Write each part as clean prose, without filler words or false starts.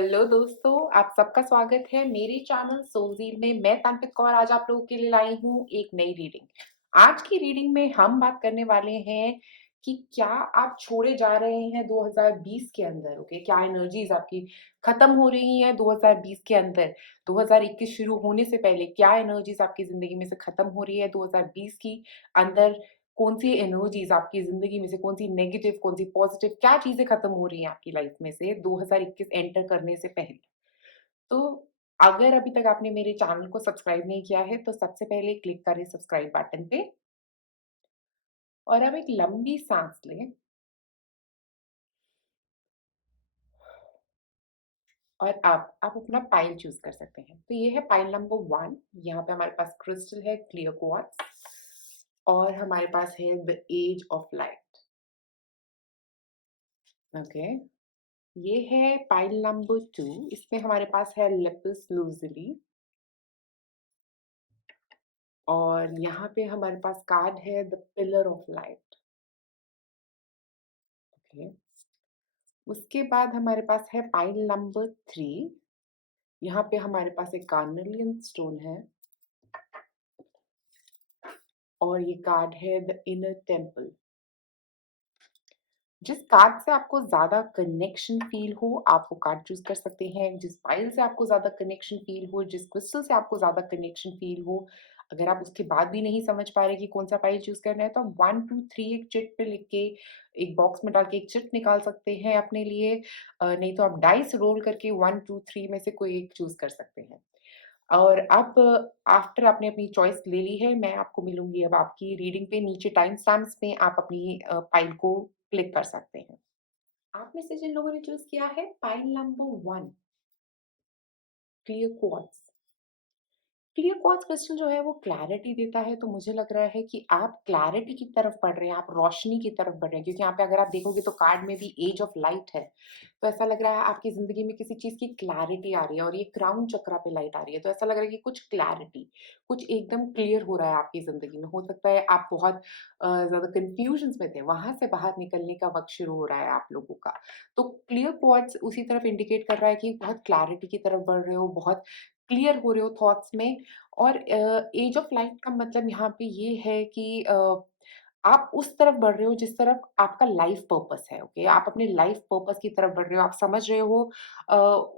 Hello दोस्तों, आप सबका स्वागत है मेरे चैनल सोलज़ील में। मैं तनप्रीत कौर आज आप लोगों के लिए लाई हूँ एक नई रीडिंग। आज की रीडिंग में हम बात करने वाले हैं कि क्या आप छोड़े जा रहे हैं 2020 के अंदर, ओके? क्या एनर्जीज़ आपकी खत्म हो रही हैं 2020 के अंदर? 2021 शुरू होने से पहले क्या एनर्जीज़ आपकी ज़िंदगी में से खत्म हो रही है 2020 की अंदर? कौन-सी एनर्जीज़ आपकी ज़िंदगी में से कौन-सी नेगेटिव, कौन-सी पॉज़िटिव, क्या चीज़ें ख़त्म हो रही हैं आपकी लाइफ़ में से 2021 एंटर करने से पहले? तो अगर अभी तक आपने मेरे चैनल को सब्सक्राइब नहीं किया है, तो सबसे पहले क्लिक करें सब्सक्राइब बटन पे और अब एक लंबी साँस लें और आप अपना पाइल चूज़ कर सकते हैं। तो ये है पाइल नंबर 1। यहाँ पे हमारे पास क्रिस्टल है, क्लियर क्वार्ट्ज और हमारे पास है the age of light, okay? ये है पाइल नंबर 2। इसमें हमारे पास है लेपिस लुज़ुली और यहाँ पे हमारे पास कार्ड है the pillar of light, okay? उसके बाद हमारे पास है पाइल नंबर 3। यहाँ पे हमारे पास एक कार्नेलियन स्टोन है और ये कार्ड है द इनर टेम्पल। जिस कार्ड से आपको ज़्यादा कनेक्शन फ़ील हो, आप वो कार्ड चूज़ कर सकते हैं। जिस पाइल से आपको ज़्यादा कनेक्शन फ़ील हो, जिस क्रिस्टल से आपको ज़्यादा कनेक्शन फ़ील हो, अगर आप उसके बाद भी नहीं समझ पा रहे कि कौन-सा पाइल चूज़ करना है, तो आप 1, 2, 3 एक चिट पे लिख के, एक बॉक्स में डाल के एक चिट निकाल सकते हैं अपने लिए। नहीं तो आप डाइस रोल करके 1, 2, 3 में से कोई एक चूज़ कर सकते हैं। और अब आफ्टर आपने अपनी चॉइस ले ली है, मैं आपको मिलूँगी अब आपकी रीडिंग पे। नीचे टाइम स्टैम्प्स में आप अपनी पाइल को क्लिक कर सकते हैं। आप में से जिन लोगों ने चूज़ किया है pile number 1, clear quartz. Clear quartz crystal जो है वो क्लैरिटी देता है, तो मुझे लग रहा है कि आप क्लैरिटी की तरफ बढ़ रहे हैं, आप रोशनी की तरफ बढ़ रहे हैं, क्योंकि यहाँ पे अगर आप देखोगे तो कार्ड में भी एज ऑफ लाइट है। तो ऐसा लग रहा है आपकी ज़िंदगी में किसी चीज़ की क्लैरिटी आ रही है और ये क्राउन चक्रा पे लाइट आ रही है, तो ऐसा लग रहा है कि कुछ क्लैरिटी, कुछ एकदम क्लियर हो रहा है आपकी ज़िंदगी में। हो सकता है आप बहुत ज़्यादा कन्फ्यूजन्स में थे, वहाँ से बाहर निकलने का वक़्त शुरू हो रहा है आप लोगों का। तो क्लियर क्वार्ट्ज उसी तरफ इंडिकेट कर रहा है कि बहुत क्लैरिटी की तरफ बढ़ रहे हो, बहुत क्लियर हो रहे हो थॉट्स में। और एज ऑफ लाइट का मतलब यहाँ पे ये है कि आप उस तरफ बढ़ रहे हो जिस तरफ आपका लाइफ पर्पस है, ओके? आप अपने लाइफ पर्पस की तरफ बढ़ रहे हो, आप समझ रहे हो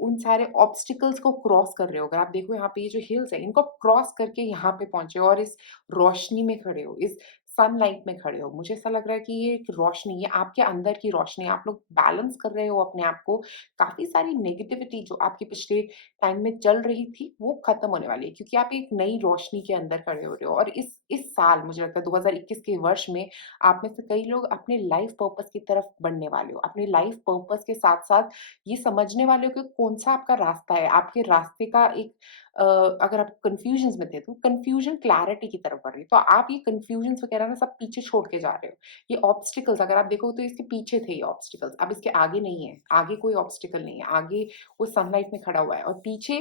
उन सारे ऑब्स्टिकल्स को क्रॉस कर रहे हो। अगर आप देखो यहाँ पे ये जो हिल्स है, इनको आप क्रॉस करके यहाँ पे पहुँचे हो और इस रोशनी में खड़े हो, इस सनलाइट में खड़े हो। मुझे ऐसा लग रहा है कि ये एक रोशनी, ये आपके अंदर की रोशनी है, आप लोग बैलेंस कर रहे हो अपने आप को। काफ़ी सारी नेगेटिविटी जो आपके पिछले टाइम में चल रही थी, वो खत्म होने वाली है, क्योंकि आप एक नई रोशनी के अंदर खड़े हो रहे हो। और इस साल मुझे लगता है 2021 के वर्ष में आप में से कई लोग अपने लाइफ पर्पस की तरफ बढ़ने वाले हो। अपने लाइफ पर्पस के साथ-साथ ये समझने वाले हो कि कौन-सा आपका रास्ता है। आपके रास्ते का एक अगर आप कन्फ्यूजन्स में थे, तो कन्फ्यूजन क्लैरिटी की तरफ बढ़ रही है। तो आप ये कन्फ्यूजन्स वगैरह ना सब पीछे छोड़ के जा रहे हो। ये ऑब्स्टिकल्स अगर आप देखो तो इसके पीछे थे ये ऑब्स्टिकल्स, अब इसके आगे नहीं है। आगे कोई ऑब्स्टिकल नहीं है। आगे वो सनलाइट में खड़ा हुआ है और पीछे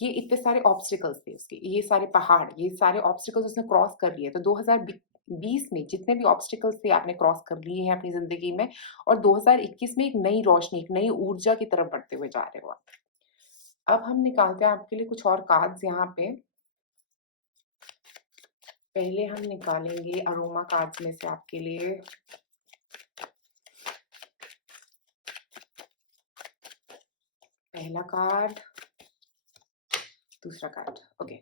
ये इतने सारे ऑब्स्टिकल्स थे उसके, ये सारे पहाड़, ये सारे ऑब्स्टिकल्स उसने क्रॉस कर लिए। तो 2020 में जितने भी ऑब्स्टिकल्स थे आपने क्रॉस कर लिए हैं अपनी ज़िंदगी में और 2021 में एक नई रोशनी, एक नई ऊर्जा की तरफ बढ़ते हुए जा रहे हो आप। अब हम निकालते हैं आपके लिए कुछ और कार्ड्स यहाँ पे। पहले हम निकालेंगे अरोमा कार्ड्स में से आपके लिए पहला कार्ड, दूसरा कार्ड, ओके।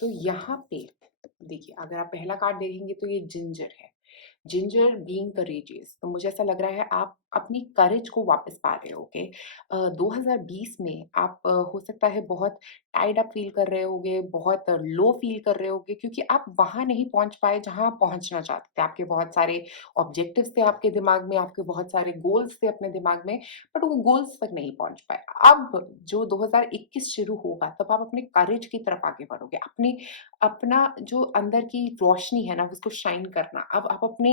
तो यहाँ पे देखिए, अगर आप पहला कार्ड देखेंगे तो ये जिंजर है। जिंजर बीइंग करेजियस, तो मुझे ऐसा लग रहा है आप अपनी करेज को वापस पा रहे हो, ओके? 2020 में आप हो सकता है बहुत टाइड अप फील कर रहे होगे, बहुत लो फील कर रहे होगे, क्योंकि आप वहाँ नहीं पहुँच पाए जहाँ आप पहुँचना चाहते थे। आपके बहुत सारे ऑब्जेक्टिव्स थे आपके दिमाग में, आपके बहुत सारे गोल्स थे अपने दिमाग में, बट वो गोल्स तक नहीं पहुँच पाए। अब जो 2021 शुरू होगा, तब आप अपने करेज की तरफ आगे बढ़ोगे। अपनी अपना जो अंदर की रोशनी है ना, उसको शाइन करना। अब आप अपने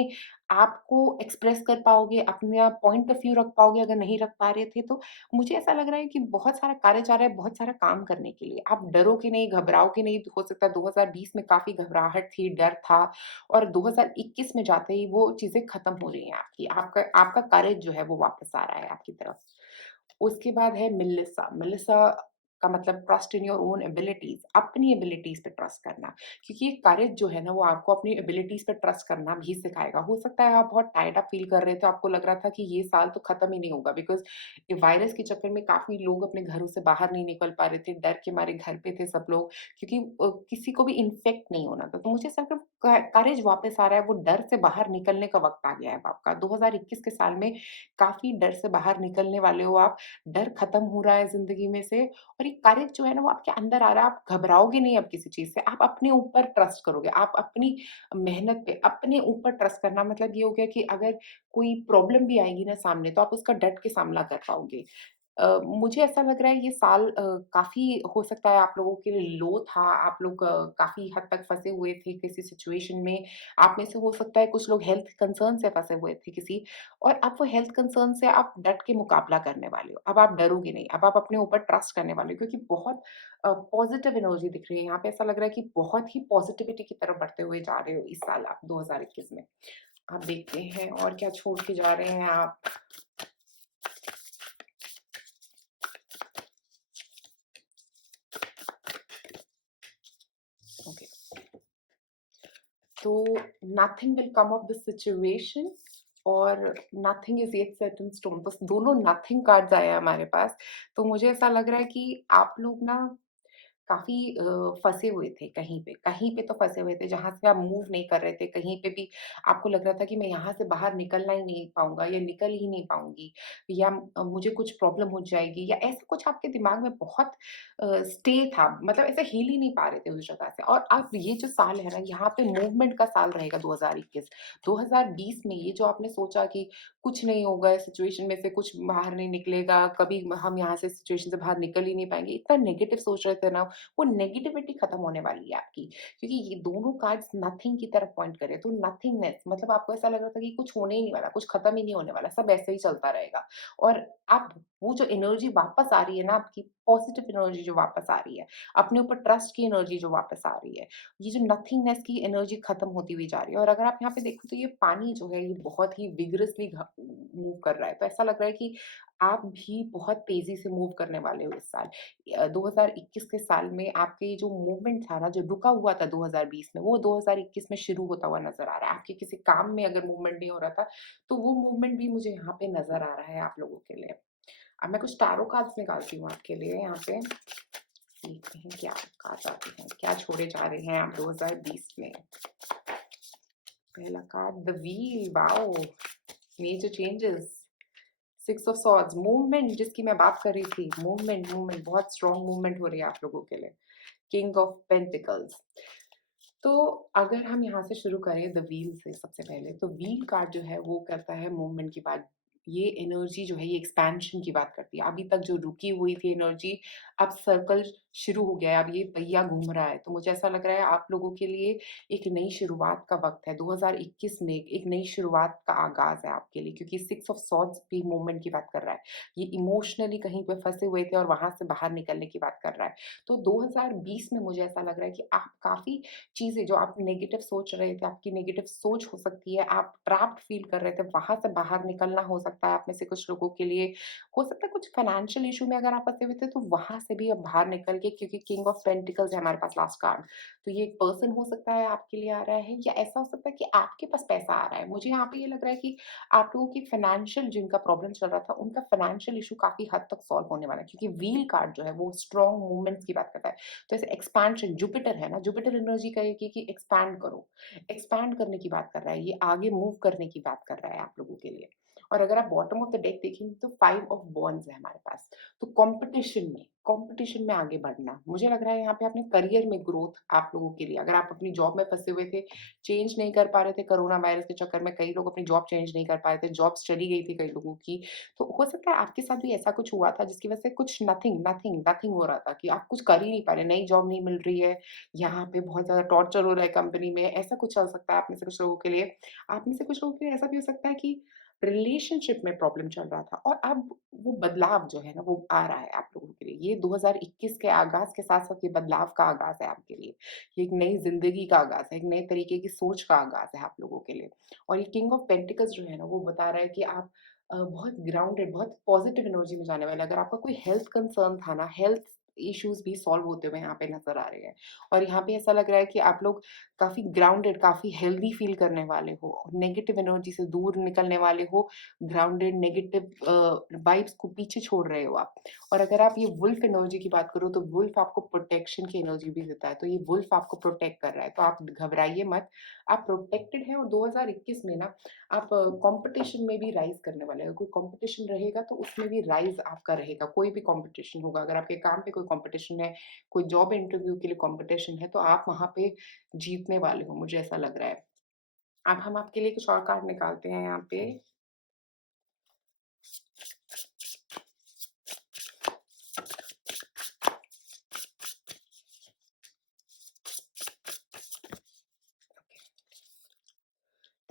आप को एक्सप्रेस कर पाओगे, अपना पॉइंट ऑफ व्यू रख पाओगे अगर नहीं रख पा रहे थे तो। मुझे ऐसा लग रहा है कि बहुत सारा कार्य जा रहा है, बहुत सारा काम करने के लिए। आप डरोगे नहीं, घबराओगे नहीं। हो सकता है 2020 में काफ़ी घबराहट थी, डर था और 2021 में जाते ही वो चीज़ें खत्म हो रही हैं आपकी। आपका आपका करेज जो है वो वापस आ रहा है आपकी तरफ। उसके बाद है मेलिसा। मेलिसा का मतलब trust in your own abilities, अपनी एबिलिटीज़ पे ट्रस्ट करना। क्योंकि ये करेज जो है ना, वो आपको अपनी एबिलिटीज़ पे ट्रस्ट करना भी सिखाएगा। हो सकता है आप बहुत टायर्ड अप फ़ील कर रहे थे, आपको लग रहा था कि ये साल तो खत्म ही नहीं होगा, बिकॉज़ ये वायरस के चक्कर में काफ़ी लोग अपने घरों से बाहर नहीं निकल पा रहे थे, डर के मारे घर पे थे सब लोग, क्योंकि किसी को भी इन्फेक्ट नहीं होना था। तो मुझे ऐसा लगा करेज वापस आ रहा है, वो डर से बाहर निकलने का वक़्त आ गया है अब आपका। 2021 के साल में काफ़ी डर से बाहर निकलने वाले हो आप, डर खत्म हो रहा है ज़िंदगी में से, और ये करेज जो है ना, वो आपके अंदर आ रहा है, आप घबराओगे नहीं अब किसी चीज़ से, आप अपने ऊपर ट्रस्ट करोगे, आप अपनी मेहनत पे, अपने ऊपर ट्रस्ट करना मतलब ये हो गया कि अगर कोई प्रॉब्लम भी आएगी ना सामने, तो आप उसका डट के सामना कर पाओगे। मुझे ऐसा लग रहा है ये साल काफ़ी हो सकता है आप लोगों के लिए लो था, आप लोग काफ़ी हद तक फँसे हुए थे किसी सिचुएशन में। आप में से हो सकता है कुछ लोग हेल्थ कंसर्न से फँसे हुए थे किसी, और अब वो हेल्थ कंसर्न से आप डट के मुकाबला करने वाले हो। अब आप डरोगे नहीं, अब आप अपने ऊपर ट्रस्ट करने वाले हो, क्योंकि बहुत पॉज़िटिव एनर्जी दिख रही है। यहाँ पे ऐसा लग रहा है कि बहुत ही पॉज़िटिविटी की तरफ बढ़ते हुए जा रहे हो इस साल आप 2021 में। आप देखते हैं और क्या छोड़ के जा रहे हैं आप। ओके। तो nothing will come of the situation और nothing is yet set in stone, बस दोनों नथिंग कार्ड्स आए हैं हमारे पास। तो मुझे ऐसा लग रहा है कि आप लोग ना काफ़ी फँसे हुए थे कहीं पे तो फँसे हुए थे जहाँ से आप मूव नहीं कर रहे थे, कहीं पे भी आपको लग रहा था कि मैं यहाँ से बाहर निकलना ही नहीं पाऊँगा या निकल ही नहीं पाऊँगी, या मुझे कुछ प्रॉब्लम हो जाएगी, या ऐसा कुछ आपके दिमाग में बहुत स्टे था, मतलब ऐसे हिल ही नहीं पा रहे थे उस जगह से। और अब ये जो साल है ना, यहाँ पे मूवमेंट का साल रहेगा 2021। 2020 में ये जो आपने सोचा कि कुछ नहीं होगा, इस सिचुएशन में से कुछ बाहर नहीं निकलेगा, कभी हम यहाँ से सिचुएशन से बाहर निकल ही नहीं पाएँगे, इतना नेगेटिव सोच रहे थे ना, वो नेगेटिविटी खत्म होने वाली है आपकी, क्योंकि ये दोनों कार्ड्स नथिंग की तरफ पॉइंट कर रहे हैं। तो नथिंगनेस मतलब आपको ऐसा लग रहा था कि कुछ होने ही नहीं वाला, कुछ खत्म ही नहीं होने वाला, सब ऐसे ही चलता रहेगा। और आप वो जो एनर्जी वापस आ रही है ना आपकी, पॉजिटिव एनर्जी जो वापस आ रही है, अपने ऊपर ट्रस्ट की एनर्जी जो वापस आ रही है, ये जो नथिंगनेस की एनर्जी खत्म होती हुई जा रही है। और अगर आप यहाँ पे देखो तो ये पानी जो है, ये बहुत ही विगरसली मूव कर रहा है, तो ऐसा लग रहा है कि आप भी बहुत तेजी से मूव करने वाले हो इस साल। 2021 के साल में आपके ये जो मूवमेंट था ना, जो रुका हुआ था 2020 में, वो 2021 में शुरू होता हुआ नज़र आ रहा है। आपके किसी काम में अगर मूवमेंट नहीं हो रहा था, तो वो मूवमेंट भी मुझे यहाँ पे नज़र आ रहा है आप लोगों के लिए। अब मैं कुछ टैरो कार्ड्स निकालती हूँ आपके लिए यहाँ पे, देखते हैं क्या कार्ड्स आते हैं, क्या छोड़े जा रहे हैं आप 2020 में। पहला card the wheel, wow! Major changes. Six of swords, movement जिसकी मैं बात कर रही थी, मूवमेंट मूवमेंट बहुत स्ट्रॉन्ग मूवमेंट हो रही है आप लोगों के लिए। King of pentacles. तो अगर हम यहाँ से शुरू करें द व्हील से सबसे पहले, तो व्हील कार्ड जो है वो करता है मूवमेंट की बात। ये एनर्जी जो है ये एक्सपेंशन की बात करती है। अभी तक जो रुकी हुई थी एनर्जी, अब सर्कल शुरू हो गया है, अब ये पहिया घूम रहा है। तो मुझे ऐसा लग रहा है आप लोगों के लिए एक नई शुरुआत का वक़्त है। 2021 में एक नई शुरुआत का आगाज़ है आपके लिए, क्योंकि सिक्स ऑफ सॉर्ड्स भी मूवमेंट की बात कर रहा है। ये इमोशनली कहीं पे फँसे हुए थे और वहाँ से बाहर निकलने की बात कर रहा है। तो 2020 में मुझे ऐसा लग रहा है कि आप काफ़ी चीज़ें जो आप नेगेटिव सोच रहे थे, आपकी नेगेटिव सोच हो सकती है, आप ट्रैप्ड फ़ील कर रहे थे, वहाँ से बाहर निकलना हो सकता है आप में से कुछ लोगों के लिए। हो सकता है कुछ फाइनेंशियल इश्यू में अगर आप फँसे हुए थे, तो वहाँ से भी अब बाहर निकल के, क्योंकि किंग ऑफ पेंटिकल्स है हमारे पास लास्ट कार्ड, तो ये एक पर्सन हो सकता है आपके लिए आ रहा है, या ऐसा हो सकता है कि आपके पास पैसा आ रहा है। मुझे यहाँ पे ये लग रहा है कि आप लोगों की फाइनेंशियल जिनका प्रॉब्लम चल रहा था, उनका फाइनेंशियल इश्यू काफ़ी हद तक सॉल्व होने वाला है, क्योंकि व्हील कार्ड जो है वो स्ट्रॉन्ग मूवमेंट्स की बात करता है। तो ऐसे एक्सपेंशन, जुपिटर है ना, जुपिटर एनर्जी कहेगी कि एक्सपैंड करो, एक्सपैंड करने की बात कर रहा है, ये आगे मूव करने की बात कर रहा है आप लोगों के लिए। और अगर आप बॉटम ऑफ द डेक देखेंगे तो 5 ऑफ वॉन्ड्स है हमारे पास। तो कॉम्पिटिशन में आगे बढ़ना। मुझे लग रहा है यहाँ पे अपने करियर में ग्रोथ आप लोगों के लिए, अगर आप अपनी जॉब में फँसे हुए थे, चेंज नहीं कर पा रहे थे कोरोना वायरस के चक्कर में, कई लोग अपनी जॉब चेंज नहीं कर पा रहे थे, जॉब्स चली गई थी कई लोगों की। तो हो सकता है आपके साथ भी ऐसा कुछ हुआ था जिसकी वजह से कुछ नथिंग हो रहा था कि आप कुछ कर ही नहीं पा रहे, नई जॉब नहीं मिल रही है, यहाँ पे बहुत ज़्यादा टॉर्चर हो रहा है कंपनी में, ऐसा कुछ चल सकता है आप में से कुछ लोगों के लिए। आप में से कुछ लोगों के लिए ऐसा भी हो सकता है कि रिलेशनशिप में प्रॉब्लम चल रहा था, और अब वो बदलाव जो है ना वो आ रहा है आप लोगों के लिए। ये 2021 के आगाज़ के साथ-साथ ये बदलाव का आगाज़ है आपके लिए। ये एक नई ज़िंदगी का आगाज़ है, एक नए तरीके की सोच का आगाज़ है आप लोगों के लिए। और ये किंग ऑफ पेंटिकल्स जो है ना वो बता रहा है कि आप बहुत ग्राउंडेड, बहुत पॉज़िटिव एनर्जी में जाने वाले हैं। अगर आपका कोई हेल्थ कंसर्न था ना, हेल्थ इश्यूज़ भी सॉल्व होते हुए यहाँ पे नज़र आ रहे हैं। और यहाँ पे ऐसा लग रहा है कि आप लोग काफ़ी ग्राउंडेड, काफ़ी हेल्दी फ़ील करने वाले हो। नेगेटिव एनर्जी से दूर निकलने वाले हो, ग्राउंडेड नेगेटिव वाइब्स को पीछे छोड़ रहे हो आप। और अगर आप ये वुल्फ एनर्जी की बात करो, तो वुल्फ आपको प्रोटेक्शन की एनर्जी भी देता है। तो ये वुल्फ आपको प्रोटेक्ट कर रहा है, तो आप घबराइए मत, आप प्रोटेक्टेड हैं। और 2021 में ना आप कॉम्पिटिशन में भी राइज़ करने वाले हो। कोई कॉम्पिटिशन रहेगा तो उसमें भी राइज़ आपका रहेगा। कोई भी कॉम्पिटिशन होगा, अगर आपके काम पे कोई कॉम्पिटिशन है, कोई जॉब इंटरव्यू के लिए कॉम्पिटिशन है, तो आप वहाँ पे जीतने वाले हो, मुझे ऐसा लग रहा है। अब हम आपके लिए कुछ और कार्ड निकालते हैं यहाँ पे।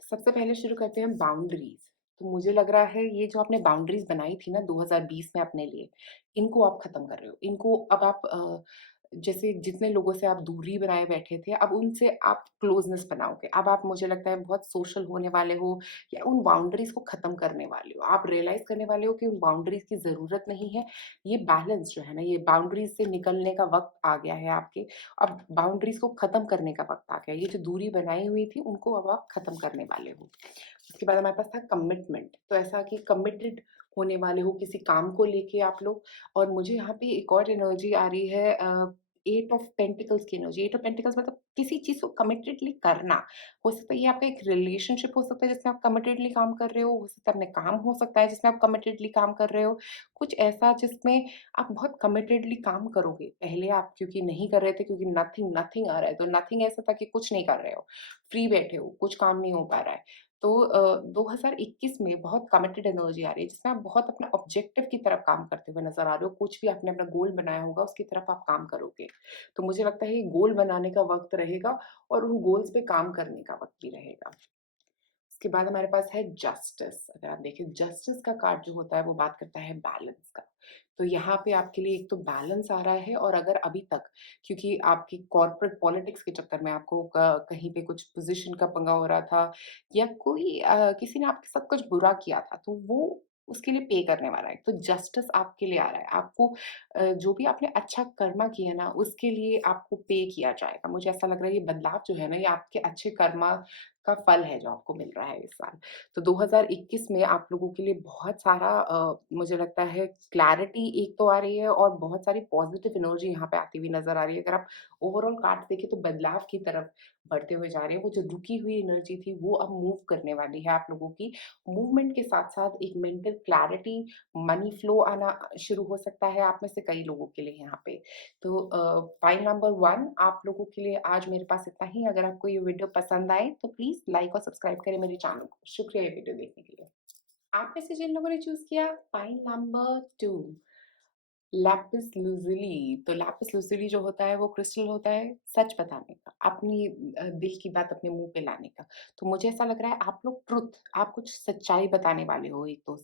सबसे पहले शुरू करते हैं बाउंड्रीज़। तो मुझे लग रहा है ये जो आपने बाउंड्रीज़ बनाई थी ना 2020 में अपने लिए, इनको आप ख़त्म कर रहे हो। इनको अब आप जैसे जितने लोगों से आप दूरी बनाए बैठे थे, अब उनसे आप क्लोज़नेस बनाओगे। अब आप मुझे लगता है बहुत सोशल होने वाले हो या उन बाउंड्रीज़ को ख़त्म करने वाले हो। आप रियलाइज़ करने वाले हो कि उन बाउंड्रीज़ की ज़रूरत नहीं है। ये बैलेंस जो है ना, ये बाउंड्रीज़ से निकलने का वक़्त आ गया है आपके। अब बाउंड्रीज़ को ख़त्म करने का वक़्त आ गया है। ये जो दूरी बनाई हुई थी, उनको अब आप ख़त्म करने वाले हो। उसके बाद हमारे पास था कमिटमेंट, तो ऐसा कि कमिटेड होने वाले हो किसी काम को लेके आप लोग। और मुझे यहाँ पे एक और एनर्जी आ रही है, एट ऑफ पेंटिकल्स की एनर्जी। एट ऑफ पेंटिकल्स मतलब किसी चीज़ को कमिटेडली करना। हो सकता है ये आपका एक रिलेशनशिप हो सकता है जिसमें आप कमिटेडली काम कर रहे हो सकता है अपने काम हो सकता है जिसमें आप कमिटेडली काम कर रहे हो। कुछ ऐसा जिसमें आप बहुत कमिटेडली काम करोगे। पहले आप क्योंकि नहीं कर रहे थे, क्योंकि नथिंग नथिंग आ रहा है, तो नथिंग ऐसा था कि कुछ नहीं कर रहे हो, फ्री बैठे हो, कुछ काम नहीं हो पा रहा है। तो 2021 में बहुत कमिटेड एनर्जी आ रही है, जिसमें आप बहुत अपना ऑब्जेक्टिव की तरफ काम करते हुए नज़र आ रहे हो। कुछ भी आपने अपना गोल बनाया होगा, उसकी तरफ आप काम करोगे। तो मुझे लगता है ये गोल बनाने का वक़्त रहेगा और उन गोल्स पे काम करने का वक़्त भी रहेगा। उसके बाद हमारे पास है जस्टिस। अगर आप देखें जस्टिस का कार्ड जो होता है वो बात करता है बैलेंस का। तो यहाँ पे आपके लिए एक तो बैलेंस आ रहा है। और अगर अभी तक क्योंकि आपकी कॉर्पोरेट पॉलिटिक्स के चक्कर में आपको कहीं पे कुछ पोजीशन का पंगा हो रहा था या कोई किसी ने आपके साथ कुछ बुरा किया था, तो वो उसके लिए पे करने वाला है। तो जस्टिस आपके लिए आ रहा है। आपको जो भी आपने अच्छा कर्मा किया ना उसके लिए आपको पे किया जाएगा। मुझे ऐसा लग रहा है ये बदलाव जो है ना ये आपके अच्छे कर्मा का फल है जो आपको मिल रहा है इस साल। तो 2021 में आप लोगों के लिए बहुत सारा मुझे लगता है क्लैरिटी एक तो आ रही है और बहुत सारी पॉज़िटिव एनर्जी यहाँ पे आती हुई नज़र आ रही है। अगर आप ओवरऑल कार्ड्स देखें तो बदलाव की तरफ बढ़ते हुए जा रहे हैं। वो जो रुकी हुई एनर्जी थी वो अब मूव करने वाली है आप लोगों की। मूवमेंट के साथ-साथ एक मेंटल क्लैरिटी, मनी फ्लो आना शुरू हो सकता है आप में से कई लोगों के लिए यहाँ पे। तो फाइल नंबर 1 आप लोगों के लिए आज मेरे पास इतना ही। अगर आपको ये वीडियो पसंद आए तो प्लीज़ लाइक और सब्सक्राइब करें मेरे चैनल को। शुक्रिया ये वीडियो देखने के लिए। आप में से जिन लोगों ने चूज़ किया फाइल नंबर 2 लैपिस लुज़ुली। तो लैपिस लुज़ुली जो होता है वो क्रिस्टल होता है सच बताने का, अपनी दिल की बात अपने मुँह पे लाने का। तो मुझे ऐसा लग रहा है आप लोग ट्रुथ, आप कुछ सच्चाई बताने वाले हो एक तो।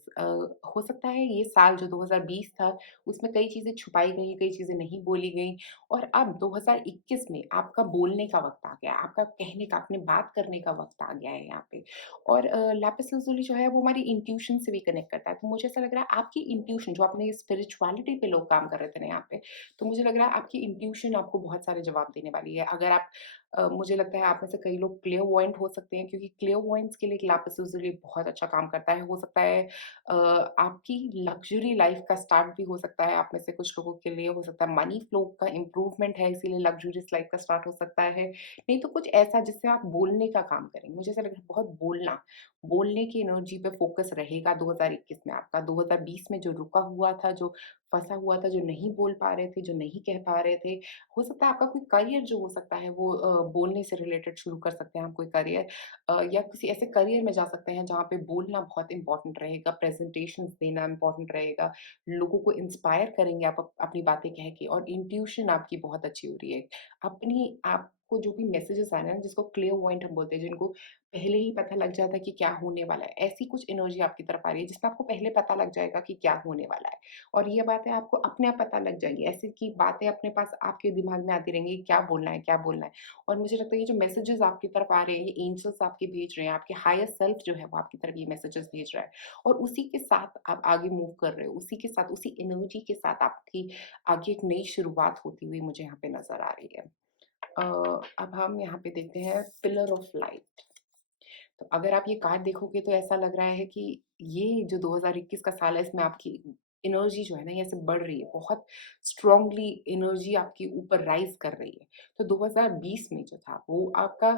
हो सकता है ये साल जो 2020 था उसमें कई चीज़ें छुपाई गई, कई चीज़ें नहीं बोली गई और अब 2021 में आपका बोलने का वक़्त आ गया है, आपका कहने का, अपनी बात करने का वक़्त आ गया है यहाँ पे। और लैपिस लुज़ुली जो है वो हमारी इंट्यूशन से भी कनेक्ट करता है। तो मुझे ऐसा लग रहा है आपकी इंट्यूशन जो आपने स्पिरिचुअलिटी पे लोग काम कर रहे थे ना यहाँ पे, तो मुझे लग रहा है आपकी इंट्यूशन आपको बहुत सारे जवाब देने वाली है। अगर आप मुझे लगता है आप में से कई लोग क्लेयरवॉयंट हो सकते हैं क्योंकि क्लेयरवॉयंट्स के लिए लैपिस लुज़ुली बहुत अच्छा काम करता है। हो सकता है आपकी लग्ज़री लाइफ़ का स्टार्ट भी हो सकता है आप में से कुछ लोगों के लिए। हो सकता है मनी फ्लो का इम्प्रूवमेंट है इसीलिए लग्ज़रियस लाइफ़ का स्टार्ट हो सकता है। नहीं तो कुछ ऐसा जिससे आप बोलने का काम करेंगे। मुझे ऐसा लग रहा है बहुत बोलना, बोलने की एनर्जी पे फ़ोकस रहेगा 2021 में आपका। 2020 में जो रुका हुआ था, जो फँसा हुआ था, जो नहीं बोल पा रहे थे, जो नहीं कह पा रहे थे, हो सकता है आपका कोई करियर जो हो सकता है वो बोलने से रिलेटेड शुरू कर सकते हैं आप कोई करियर या किसी ऐसे करियर में जा सकते हैं जहाँ पे बोलना बहुत इम्पोर्टेंट रहेगा, प्रेज़ेंटेशंस देना इम्पोर्टेंट रहेगा, लोगों को इंस्पायर करेंगे आप अपनी बातें कह के और इंट्यूशन आपकी बहुत अच्छी हो रही है। अपनी आपको आपको जो भी मैसेजेस आ रहे हैं ना, जिसको क्लेयरवॉयंट हम बोलते हैं, जिनको पहले ही पता लग जाता है कि क्या होने वाला है, ऐसी कुछ एनर्जी आपकी तरफ आ रही है जिसमें आपको पहले पता लग जाएगा कि क्या होने वाला है। और ये बातें आपको अपने आप पता लग जाएँगी, ऐसी की बातें अपने पास आपके दिमाग में आती रहेंगी, क्या बोलना है, क्या बोलना है। और मुझे लगता है ये जो मैसेजेस आपकी तरफ आ रहे हैं, ये एंजल्स आपके भेज रहे हैं, आपके हायर सेल्फ जो है वो आपकी तरफ ये मैसेजेस भेज रहा है। और उसी के साथ आप आगे मूव कर रहे हो, उसी के साथ, उसी एनर्जी के साथ आपकी आगे एक नई शुरुआत होती हुई मुझे यहाँ पे नज़र आ रही है। अब हम यहाँ पे देखते हैं पिलर ऑफ लाइट। तो अगर आप ये कार्ड देखोगे तो ऐसा लग रहा है कि ये जो 2021 का साल है इसमें आपकी एनर्जी जो है ना ये ऐसे बढ़ रही है। बहुत स्ट्रांगली एनर्जी आपके ऊपर राइज़ कर रही है। तो 2020 में जो था वो आपका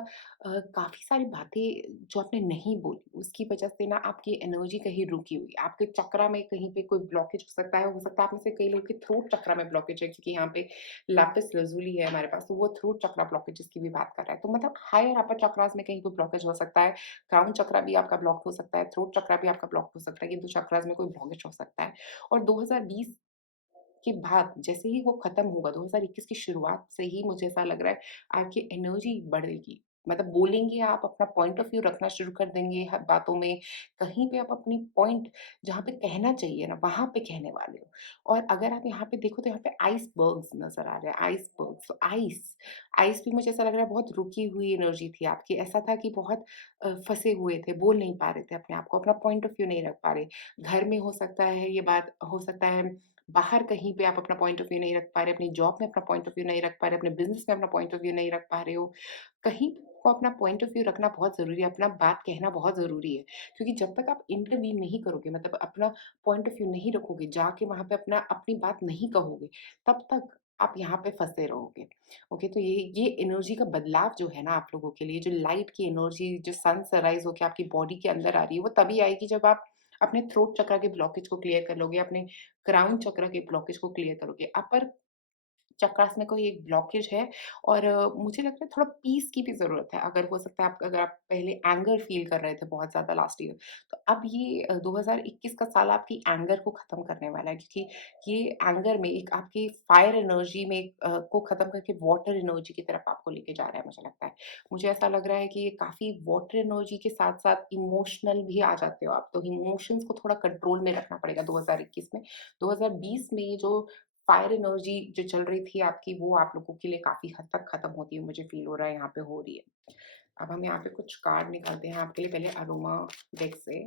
काफ़ी सारी बातें जो आपने नहीं बोली उसकी वज़ह से ना आपकी एनर्जी कहीं रुकी हुई है। आपके चक्रा में कहीं पे कोई ब्लॉकेज हो सकता है आप में से कई लोगों के थ्रोट चक्रा में ब्लॉकेज है क्योंकि यहाँ पे लैपिस लज़ूली है हमारे पास तो वो थ्रोट चक्रा ब्लॉकेजेस की भी बात कर रहा है। तो मतलब हायर अपर चक्रास में कहीं कोई ब्लॉकेज हो सकता है। क्राउन चक्रा भी आपका ब्लॉक हो सकता है, थ्रोट चक्रा भी आपका ब्लॉक हो सकता है, किंतु चक्रास में कोई ब्लॉकेज हो सकता है। और 2020 के बाद जैसे ही वो खत्म होगा 2021 की शुरुआत से ही मुझे ऐसा लग रहा है आपकी एनर्जी बढ़ेगी। मतलब बोलेंगे आप अपना पॉइंट ऑफ व्यू रखना शुरू कर देंगे हर बातों में। कहीं पे आप अपनी पॉइंट जहाँ पे कहना चाहिए ना वहाँ पे कहने वाले हो। और अगर आप यहाँ पे देखो तो यहाँ पे आइसबर्ग्स नज़र आ रहे हैं, आइसबर्ग्स। तो आइस भी मुझे ऐसा लग रहा है बहुत रुकी हुई एनर्जी थी आपकी। ऐसा था कि बहुत फँसे हुए थे, बोल नहीं पा रहे थे अपने आप को, अपना पॉइंट ऑफ व्यू नहीं रख पा रहे। घर में हो सकता है ये बात, हो सकता है बाहर कहीं पे आप अपना पॉइंट ऑफ व्यू नहीं रख पा रहे, अपनी जॉब में अपना पॉइंट ऑफ व्यू नहीं रख पा रहे, अपने बिज़नेस में अपना पॉइंट ऑफ व्यू नहीं रख पा रहे हो। कहीं को अपना पॉइंट ऑफ व्यू रखना बहुत ज़रूरी है, अपना बात कहना बहुत ज़रूरी है। क्योंकि जब तक आप इंटरवीन नहीं करोगे मतलब अपना पॉइंट ऑफ व्यू नहीं रखोगे, जाके वहाँ पे अपनी बात नहीं कहोगे, तब तक आप यहाँ पे फँसे रहोगे। ओके, तो ये एनर्जी का बदलाव जो है ना आप लोगों के लिए, जो लाइट की एनर्जी जो सन से राइज़ होके आपकी बॉडी के अंदर आ रही है, वो तभी आएगी जब आप अपने थ्रोट चक्र के ब्लॉकेज को क्लियर कर लोगे, अपने क्राउन चक्र के ब्लॉकेज को क्लियर करोगे। अपर चक्रास में कोई एक ब्लॉकेज है और मुझे लगता है थोड़ा पीस की भी ज़रूरत है। अगर आप पहले एंगर फ़ील कर रहे थे बहुत ज़्यादा लास्ट ईयर, तो अब ये 2021 का साल आपकी एंगर को ख़त्म करने वाला है क्योंकि ये एंगर में एक आपकी फायर एनर्जी में को ख़त्म करके वाटर एनर्जी की तरफ आपको लेके जा रहा है मुझे लगता है। मुझे ऐसा लग रहा है कि ये काफ़ी वाटर एनर्जी के साथ-साथ इमोशनल भी आ जाते हो आप, तो इमोशंस को थोड़ा कंट्रोल में रखना पड़ेगा 2021 में। 2020 में ये जो फायर एनर्जी जो चल रही थी आपकी वो आप लोगों के लिए काफ़ी हद तक खत्म होती हुई मुझे फ़ील हो रहा है यहाँ पे हो रही है। अब हम यहाँ पे कुछ कार्ड निकालते हैं आपके लिए पहले अरोमा डेक से।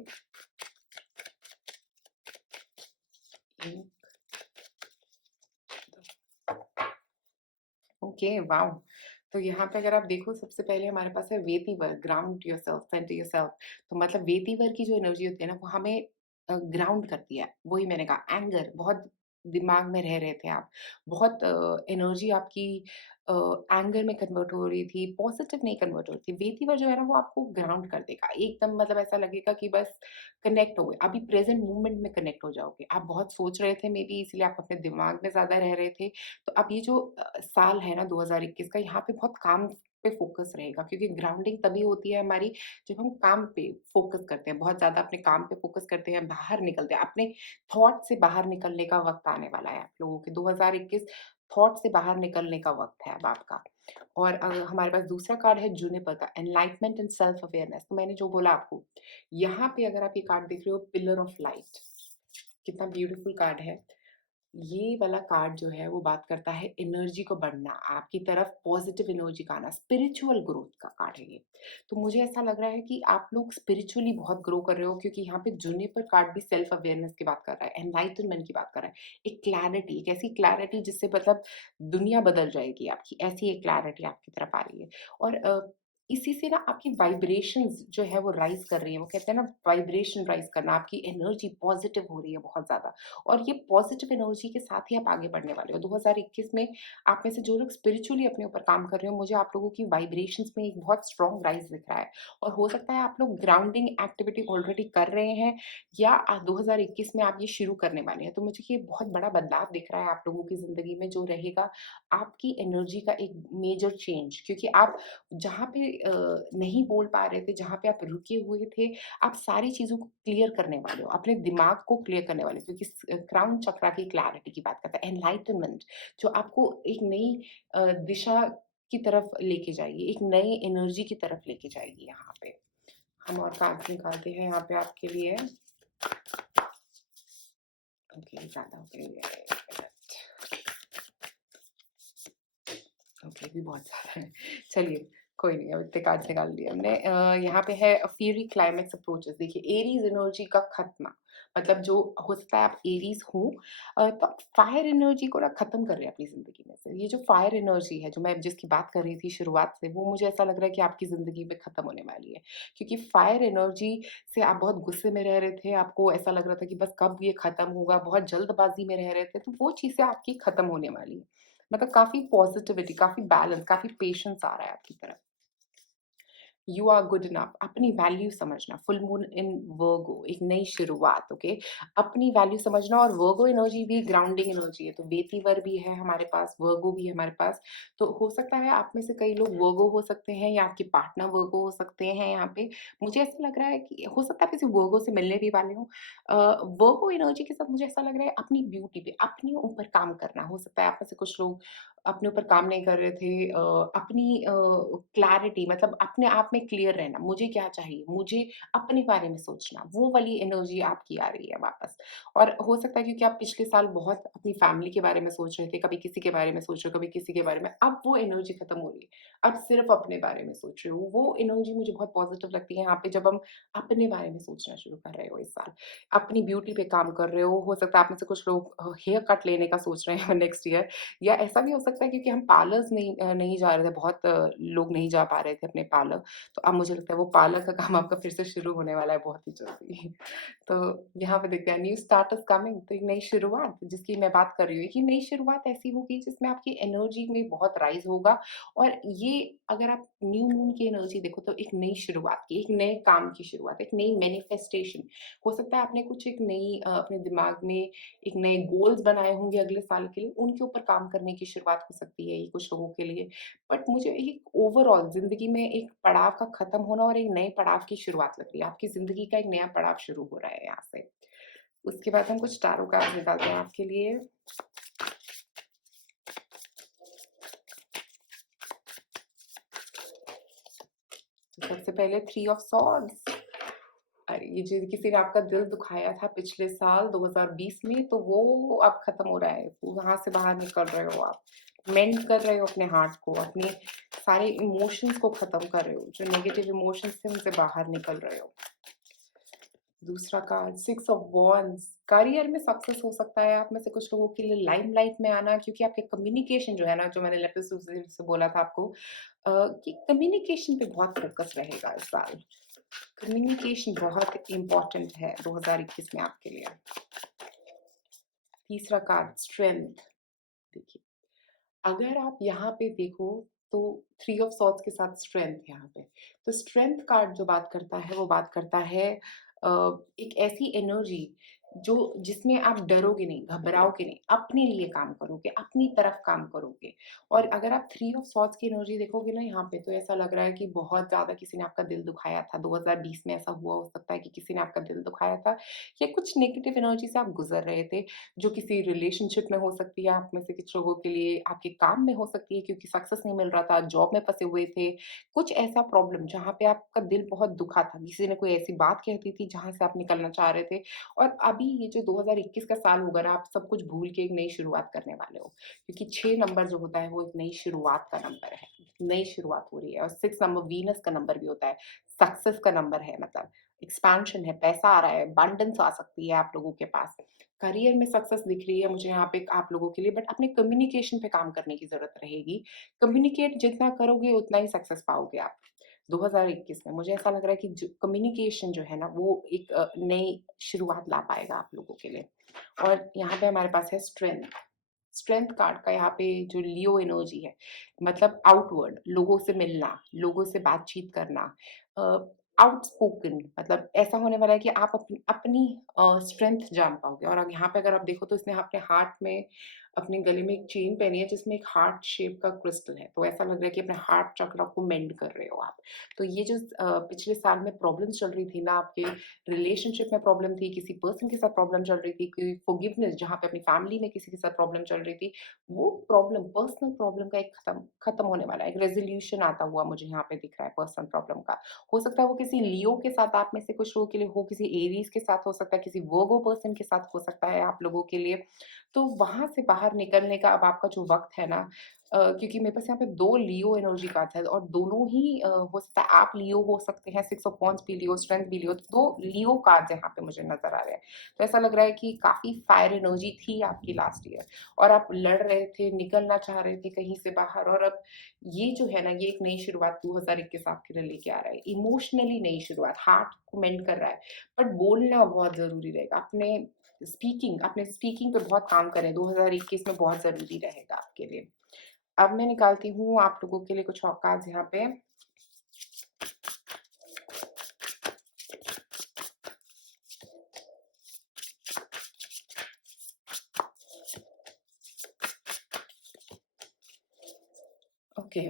Okay, wow! तो यहाँ पे अगर आप देखो सबसे पहले हमारे पास है वेतिवर, ग्राउंड योरसेल्फ, सेंटर योरसेल्फ। तो मतलब वेतिवर की जो एनर्जी होती है ना वो हमें ग्राउंड करती है। वही मैंने कहा एंगर बहुत दिमाग में रह रहे थे आप। बहुत एनर्जी आपकी एंगर में कन्वर्ट हो रही थी, पॉज़िटिव नहीं कन्वर्ट हो रही थी। वेतिवर जो है ना वो आपको ग्राउंड कर देगा। एकदम मतलब ऐसा लगेगा कि बस कनेक्ट हो गए। अभी प्रेज़ेंट मोमेंट में कनेक्ट हो जाओगे। आप बहुत सोच रहे थे मेबी इसलिए आप अपने दिमाग में ज़्यादा रह रहे थे। तो अब ये जो साल है ना 2021 का यहाँ पे बहुत काम पे फ़ोकस रहेगा क्योंकि ग्राउंडिंग तभी होती है हमारी जब हम काम पे फ़ोकस करते हैं, बहुत ज़्यादा अपने काम पे फ़ोकस करते हैं, बाहर निकलते हैं, अपने थॉट से बाहर निकलने का वक़्त आने वाला है आप लोगों के 2021 थॉट से बाहर निकलने का वक़्त है अब आपका। और हमारे पास दूसरा कार्ड है जूनिपर का एनलाइटमेंट एंड सेल्फ अवेयरनेस। तो मैंने जो बोला आपको, यहाँ पे अगर आप ये कार्ड देख रहे हो पिलर ऑफ लाइट, कितना ब्यूटीफुल कार्ड है। ये वाला कार्ड जो है वो बात करता है एनर्जी को बढ़ना, आपकी तरफ पॉजिटिव एनर्जी का आना, स्पिरिचुअल ग्रोथ का कार्ड है ये। तो मुझे ऐसा लग रहा है कि आप लोग स्पिरिचुअली बहुत ग्रो कर रहे हो क्योंकि यहाँ पे जूनिपर कार्ड भी सेल्फ अवेयरनेस की बात कर रहा है, एनलाइटनमेंट की बात कर रहा है। एक क्लैरिटी, एक ऐसी क्लैरिटी जिससे मतलब दुनिया बदल जाएगी आपकी, ऐसी एक क्लैरिटी आपकी तरफ आ रही है। और इसी से ना आपकी वाइब्रेशंस जो है वो राइज़ कर रही है। वो कहते हैं ना वाइब्रेशन राइज़ करना, आपकी एनर्जी पॉजिटिव हो रही है बहुत ज़्यादा। और ये पॉजिटिव एनर्जी के साथ ही आप आगे बढ़ने वाले हो। 2021 में आप में से जो लोग स्पिरिचुअली अपने ऊपर काम कर रहे हो, मुझे आप लोगों की वाइब्रेशंस में एक बहुत स्ट्रॉन्ग राइज़ दिख रहा है। और हो सकता है आप लोग ग्राउंडिंग एक्टिविटी ऑलरेडी कर रहे हैं या 2021 में आप ये शुरू करने वाले हैं। तो मुझे ये बहुत बड़ा बदलाव दिख रहा है आप लोगों की ज़िंदगी में जो रहेगा आपकी एनर्जी का एक मेजर चेंज क्योंकि आप जहाँ पे नहीं बोल पा रहे थे, जहाँ पे आप रुके हुए थे, आप सारी चीज़ों को क्लियर करने वाले हो, अपने दिमाग को क्लियर करने वाले हो क्योंकि क्राउन चक्रा की क्लैरिटी की बात करता है, एनलाइटनमेंट जो आपको एक नई दिशा की तरफ लेके जाएगी, एक नई एनर्जी की तरफ लेके जाएगी यहाँ पे। हम और कार्ड्स निकालते हैं यहाँ पे आपके लिए। ओके, ज़्यादा हो गई है। ओके, भी बहुत ज़्यादा है। चलिए, कोई नहीं, अब इतने कार्ड्स निकाल लिए हमने। यहाँ पे है फियरी क्लाइमेक्स अप्रोचेस। देखिए, एरीज़ एनर्जी का खत्म, मतलब जो हो सकता है आप एरीज़ हो, तो आप फायर एनर्जी को ना खत्म कर रहे हैं अपनी ज़िंदगी में से। ये जो फायर एनर्जी है, जो मैं जिसकी बात कर रही थी शुरुआत से, वो मुझे ऐसा लग रहा है कि आपकी ज़िंदगी में खत्म होने वाली है। क्योंकि फायर एनर्जी से आप बहुत गुस्से में रह रहे थे, आपको ऐसा लग रहा था कि बस कब ये खत्म होगा, बहुत जल्दबाज़ी में रह रहे थे, तो वो चीज़ें आपकी खत्म होने वाली हैं। मतलब काफ़ी पॉज़िटिविटी, काफ़ी बैलेंस, काफ़ी पेशेंस आ रहा है आपकी तरफ। यू आर गुड इनफ, अपनी वैल्यू समझना, फुल मून इन वर्गो, एक नई शुरुआत, ओके। अपनी वैल्यू समझना, और वर्गो एनर्जी भी ग्राउंडिंग एनर्जी है, तो वेतीवर भी है हमारे पास, वर्गो भी है हमारे पास। तो हो सकता है आप में से कई लोग वर्गो हो सकते हैं, या आपके पार्टनर वर्गो हो सकते हैं यहाँ पे। मुझे ऐसा लग रहा है कि हो सकता है आप किसी वर्गो से मिलने भी वाले हो। वर्गो एनर्जी के साथ मुझे ऐसा लग रहा है अपनी ब्यूटी पे, अपने ऊपर काम करना। हो सकता है आप में से कुछ लोग अपने ऊपर काम नहीं कर रहे थे, अपनी क्लैरिटी, मतलब अपने आप में क्लियर रहना, मुझे क्या चाहिए, मुझे अपने बारे में सोचना, वो वाली एनर्जी आपकी आ रही है वापस। और हो सकता है क्योंकि आप पिछले साल बहुत अपनी फैमिली के बारे में सोच रहे थे, कभी किसी के बारे में सोच रहे हो, कभी किसी के बारे में, अब वो एनर्जी खत्म हो रही है। अब सिर्फ अपने बारे में सोच रहे हो, वो एनर्जी मुझे बहुत पॉजिटिव लगती है यहाँ पे, जब हम अपने बारे में सोचना शुरू कर रहे हो इस साल, अपनी ब्यूटी पे काम कर रहे हो सकता है आप में से कुछ लोग हेयर कट लेने का सोच रहे हैं नेक्स्ट ईयर, या ऐसा भी हो सकता है क्योंकि हम पार्लर्स नहीं जा रहे थे, बहुत लोग नहीं जा पा रहे थे अपने पार्लर, तो अब मुझे लगता है वो पार्लर का काम आपका फिर से शुरू होने वाला है बहुत ही जल्दी। तो यहाँ पे देखते हैं न्यू स्टार्ट इज़ कमिंग, तो एक नई शुरुआत जिसकी मैं बात कर रही हूँ, ये नई शुरुआत ऐसी होगी जिसमें आपकी एनर्जी में बहुत राइज़ होगा, और ये अगर आप न्यू मून की एनर्जी देखो तो एक नई शुरुआत की, एक नए काम की शुरुआत, एक नई मैनिफेस्टेशन। हो सकता है आपने कुछ एक नई अपने दिमाग में एक नए गोल्स बनाए होंगे अगले साल के लिए, उनके ऊपर काम करने की शुरुआत हो सकती है ये कुछ लोगों के लिए। बट मुझे एक ओवरऑल ज़िंदगी में एक पड़ाव का खत्म होना और एक नए पड़ाव की शुरुआत लग रही है। आपकी ज़िंदगी का एक नया पड़ाव शुरू हो रहा है यहाँ से। उसके बाद हम कुछ टैरो कार्ड्स निकालते हैं आपके लिए। तो सबसे पहले थ्री ऑफ सॉर्ड्स। अरे! ये जो किसी ने आपका दिल दुखाया था पिछले साल 2020 में, तो वो अब खत्म हो रहा है। वहाँ से बाहर निकल रहे हो आप। मेंड कर रहे हो अपने हार्ट को, अपने सारे इमोशंस को खत्म कर रहे हो। जो नेगेटिव इमोशंस थे उनसे बाहर निकल रहे हो। दूसरा card six of wands. Career में सक्सेस हो सकता है आप में से कुछ लोगों के लिए, लाइमलाइट में आना, क्योंकि आपके कम्युनिकेशन जो है ना, जो मैंने लेपिस से बोला था आपको, कि कम्युनिकेशन पे बहुत फोकस रहेगा इस साल। कम्युनिकेशन बहुत इम्पोर्टेंट है 2021 में आपके लिए। तीसरा कार्ड स्ट्रेंथ। देखिए, अगर आप यहाँ पे देखो तो थ्री ऑफ सॉर्ड्स के साथ स्ट्रेंथ यहाँ पे, तो स्ट्रेंथ कार्ड जो बात करता है वो बात करता है एक ऐसी एनर्जी जो जिसमें आप डरोगे नहीं, घबराओगे नहीं, अपने लिए काम करोगे, अपनी तरफ काम करोगे। और अगर आप थ्री ऑफ सॉर्ड्स की एनर्जी देखोगे ना यहाँ पे, तो ऐसा लग रहा है कि बहुत ज़्यादा किसी ने आपका दिल दुखाया था। 2020 में ऐसा हुआ हो सकता है कि किसी ने आपका दिल दुखाया था, या कुछ नेगेटिव एनर्जी से आप गुज़र रहे थे, जो किसी रिलेशनशिप में हो सकती है आप में से कुछ लोगों के लिए, आपके काम में हो सकती है क्योंकि सक्सेस नहीं मिल रहा था, जॉब में फँसे हुए थे। कुछ ऐसा प्रॉब्लम जहाँ पे आपका दिल बहुत दुखा था, किसी ने कोई ऐसी बात कह दी थी जहाँ से आप निकलना चाह रहे थे, और अभी ये जो 2021 का साल होगा ना, आप सब कुछ भूल के एक नई शुरुआत करने वाले हो। क्योंकि 6 नंबर जो होता है वो एक नई शुरुआत का नंबर है। नई शुरुआत हो रही है, और 6 नंबर वीनस का नंबर भी होता है, सक्सेस का नंबर है, मतलब एक्सपेंशन है, पैसा आ रहा है, अबंडेंस आ सकती है आप लोगों के पास। करियर में सक्सेस दिख रही है मुझे यहाँ पे आप लोगों के लिए, बट अपने कम्युनिकेशन पे काम करने की ज़रूरत रहेगी। कम्युनिकेट जितना करोगे उतना ही सक्सेस पाओगे आप। 2021 में मुझे ऐसा लग रहा है कि जो कम्युनिकेशन जो है ना, वो एक नई शुरुआत ला पाएगा आप लोगों के लिए। और यहाँ पे हमारे पास है स्ट्रेंथ। स्ट्रेंथ कार्ड का यहाँ पे जो लियो एनर्जी है, मतलब आउटवर्ड लोगों से मिलना, लोगों से बातचीत करना, आउटस्पोकन, मतलब ऐसा होने वाला है कि आप अपनी अपनी स्ट्रेंथ जान पाओगे। और अब यहाँ पे अगर आप देखो तो इसने अपने हार्ट में अपने गले में एक चेन पहनी है जिसमें एक हार्ट शेप का क्रिस्टल है, तो ऐसा लग रहा है कि अपने हार्ट चक्र को मेंड कर रहे हो आप। तो ये जो पिछले साल में प्रॉब्लम्स चल रही थी ना, आपके रिलेशनशिप में प्रॉब्लम थी, किसी पर्सन के साथ प्रॉब्लम चल रही थी, कोई फॉरगिवनेस जहाँ पे अपनी फैमिली में किसी के साथ प्रॉब्लम चल रही थी, वो प्रॉब्लम पर्सनल प्रॉब्लम का एक खत्म खत्म होने वाला है, एक रेज़ोल्यूशन आता हुआ मुझे यहाँ पे दिख रहा है पर्सनल प्रॉब्लम का। हो सकता है वो किसी लियो के साथ आप में से कुछ लोगों के लिए हो, किसी एरीज़ के साथ हो सकता है, किसी वर्गो पर्सन के साथ हो सकता है आप लोगों के लिए। तो वहाँ से बाहर निकलने का अब आपका जो वक़्त है ना, क्योंकि मेरे पास यहाँ पे 2 लियो एनर्जी कार्ड्स हैं और दोनों ही हो सकता है आप लियो हो सकते हैं, 6 ऑफ वांड्स भी लियो, स्ट्रेंथ भी लियो, तो 2 लियो कार्ड्स यहाँ पे मुझे नज़र आ रहे हैं। तो ऐसा लग रहा है कि काफ़ी फायर एनर्जी थी आपकी लास्ट ईयर और आप लड़ रहे थे, निकलना चाह रहे थे कहीं से बाहर, और अब ये जो है ना, ये एक नई शुरुआत 2021 आपके लिए लेके आ रहा है। इमोशनली नई शुरुआत, हार्ट को मेंड कर रहा है, बट बोलना बहुत ज़रूरी रहेगा। अपने स्पीकिंग पे बहुत काम करें, 2021 में बहुत ज़रूरी रहेगा आपके लिए। अब मैं निकालती हूँ आप लोगों के लिए कुछ और कार्ड्स यहाँ पे। ओके।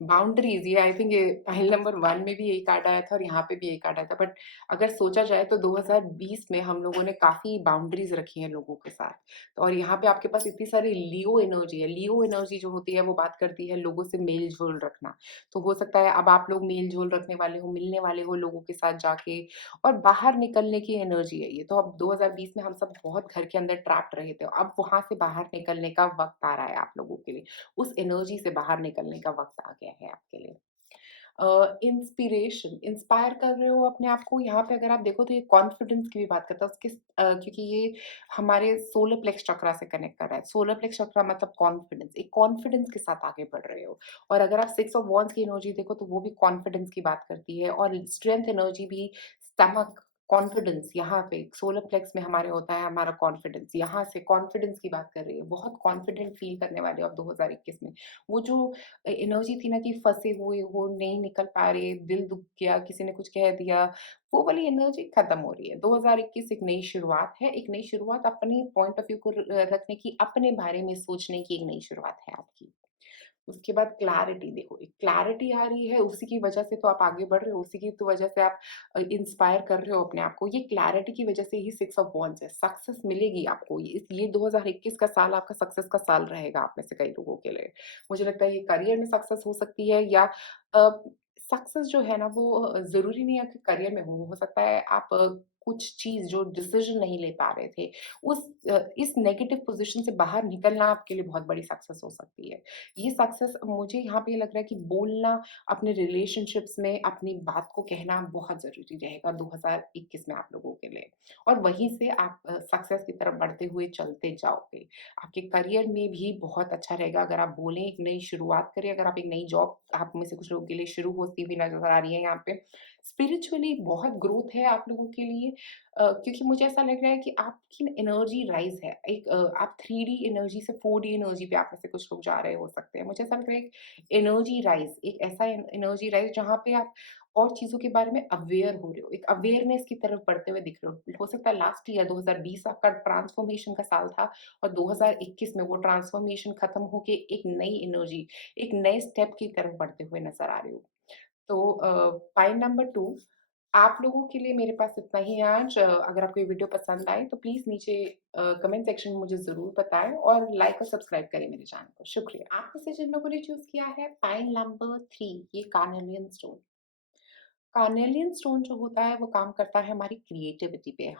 बाउंड्रीज़, ये आई थिंक ये फाइल नंबर 1 में भी यही कार्ड आया था और यहाँ पे भी यही कार्ड आया था। बट अगर सोचा जाए तो 2020 में हम लोगों ने काफ़ी बाउंड्रीज़ रखी हैं लोगों के साथ। तो और यहाँ पे आपके पास इतनी सारी लियो एनर्जी है। लियो एनर्जी जो होती है वो बात करती है लोगों से मेल-जोल रखना। तो हो सकता है अब आप लोग मेल-जोल रखने वाले हो, मिलने वाले हो लोगों के साथ जाके, और बाहर निकलने की एनर्जी है ये। तो अब 2020 में हम सब बहुत घर के अंदर ट्रैप्ड रहे थे। अब वहाँ से बाहर निकलने का वक़्त आ रहा है आप लोगों के लिए। उस एनर्जी से बाहर निकलने का वक़्त आ गया है आपके लिए। इंस्पिरेशन, इंस्पायर कर रहे हो अपने आप को, यहाँ पे अगर आप देखो तो ये कॉन्फिडेंस की भी बात करता है उसके क्योंकि ये हमारे सोलर प्लेक्स चक्रा से कनेक्ट कर रहा है। सोलर प्लेक्स चक्रा मतलब कॉन्फिडेंस, एक कॉन्फिडेंस के साथ आगे बढ़ रहे हो। और अगर आप 6 ऑफ वांड्स की एनर्जी देखो तो वो भी कॉन्फिडेंस की बात करती है, और स्ट्रेंथ एनर्जी भी स्टमक, कॉन्फिडेंस, यहाँ पे सोलर प्लेक्स में हमारे होता है हमारा कॉन्फिडेंस, यहाँ से कॉन्फिडेंस की बात कर रही है। बहुत कॉन्फिडेंट फील करने वाले हो आप 2021 में। वो जो एनर्जी थी ना कि फँसे हुए हो, नहीं निकल पा रहे, दिल दुःख गया, किसी ने कुछ कह दिया, वो वाली एनर्जी खत्म हो रही है। 2021 एक नई शुरुआत है, एक नई शुरुआत अपने पॉइंट ऑफ व्यू को रखने की, अपने बारे में सोचने की एक नई शुरुआत है आपकी। उसके बाद क्लैरिटी देखो, एक क्लैरिटी आ रही है, उसी की वजह से तो आप आगे बढ़ रहे हो, उसी की तो वजह से आप इंस्पायर कर रहे हो अपने आप को। ये क्लैरिटी की वजह से ही 6 ऑफ वांड्स है, सक्सेस मिलेगी आपको। ये 2021 का साल आपका सक्सेस का साल रहेगा आप में से कई लोगों के लिए। मुझे लगता है ये करियर में सक्सेस हो सकती है, या अ, सक्सेस जो है ना वो ज़रूरी नहीं है कि करियर में हो सकता है आप कुछ चीज़ जो डिसीज़न नहीं ले पा रहे थे, इस नेगेटिव पोज़ीशन से बाहर निकलना आपके लिए बहुत बड़ी सक्सेस हो सकती है। ये सक्सेस मुझे यहाँ पे लग रहा है कि बोलना, अपने रिलेशनशिप्स में अपनी बात को कहना बहुत ज़रूरी रहेगा 2021 में आप लोगों के लिए, और वहीं से आप सक्सेस की तरफ बढ़ते हुए चलते जाओगे। आपके करियर में भी बहुत अच्छा रहेगा अगर आप बोलें, एक नई शुरुआत करें, अगर आप एक नई जॉब आप में से कुछ लोगों के लिए शुरू होती हुई नज़र आ रही है यहाँ पे। स्पिरिचुअली बहुत ग्रोथ है आप लोगों के लिए, क्योंकि मुझे ऐसा लग रहा है कि आपकी एनर्जी राइज़ है। एक आप 3D एनर्जी से 4D एनर्जी पे आप में से कुछ लोग जा रहे हो सकते हैं। मुझे ऐसा लग रहा है एक एनर्जी राइज़, एक ऐसा एनर्जी राइज़ जहाँ पे आप और चीज़ों के बारे में अवेयर हो रहे हो, एक अवेयरनेस की तरफ बढ़ते हुए दिख रहे हो। हो सकता है लास्ट ईयर 2020 आपका ट्रांसफॉर्मेशन का साल था और 2021 में वो ट्रांसफॉर्मेशन खत्म होके एक नई एनर्जी, एक नए स्टेप की तरफ बढ़ते हुए नज़र आ रहे हो। तो पॉइंट नंबर 2, आप लोगों के लिए मेरे पास इतना ही है आज। अगर आपको ये वीडियो पसंद आए तो प्लीज़ नीचे कमेंट सेक्शन में मुझे ज़रूर बताएँ और लाइक और सब्सक्राइब करें मेरे चैनल को। शुक्रिया। आप में से जिन लोगों ने चूज़ किया है पाइल नंबर 3, ये कार्नेलियन स्टोन। कार्नेलियन स्टोन जो होता है वो काम करता है हमारी क्रिएटिविटी पे,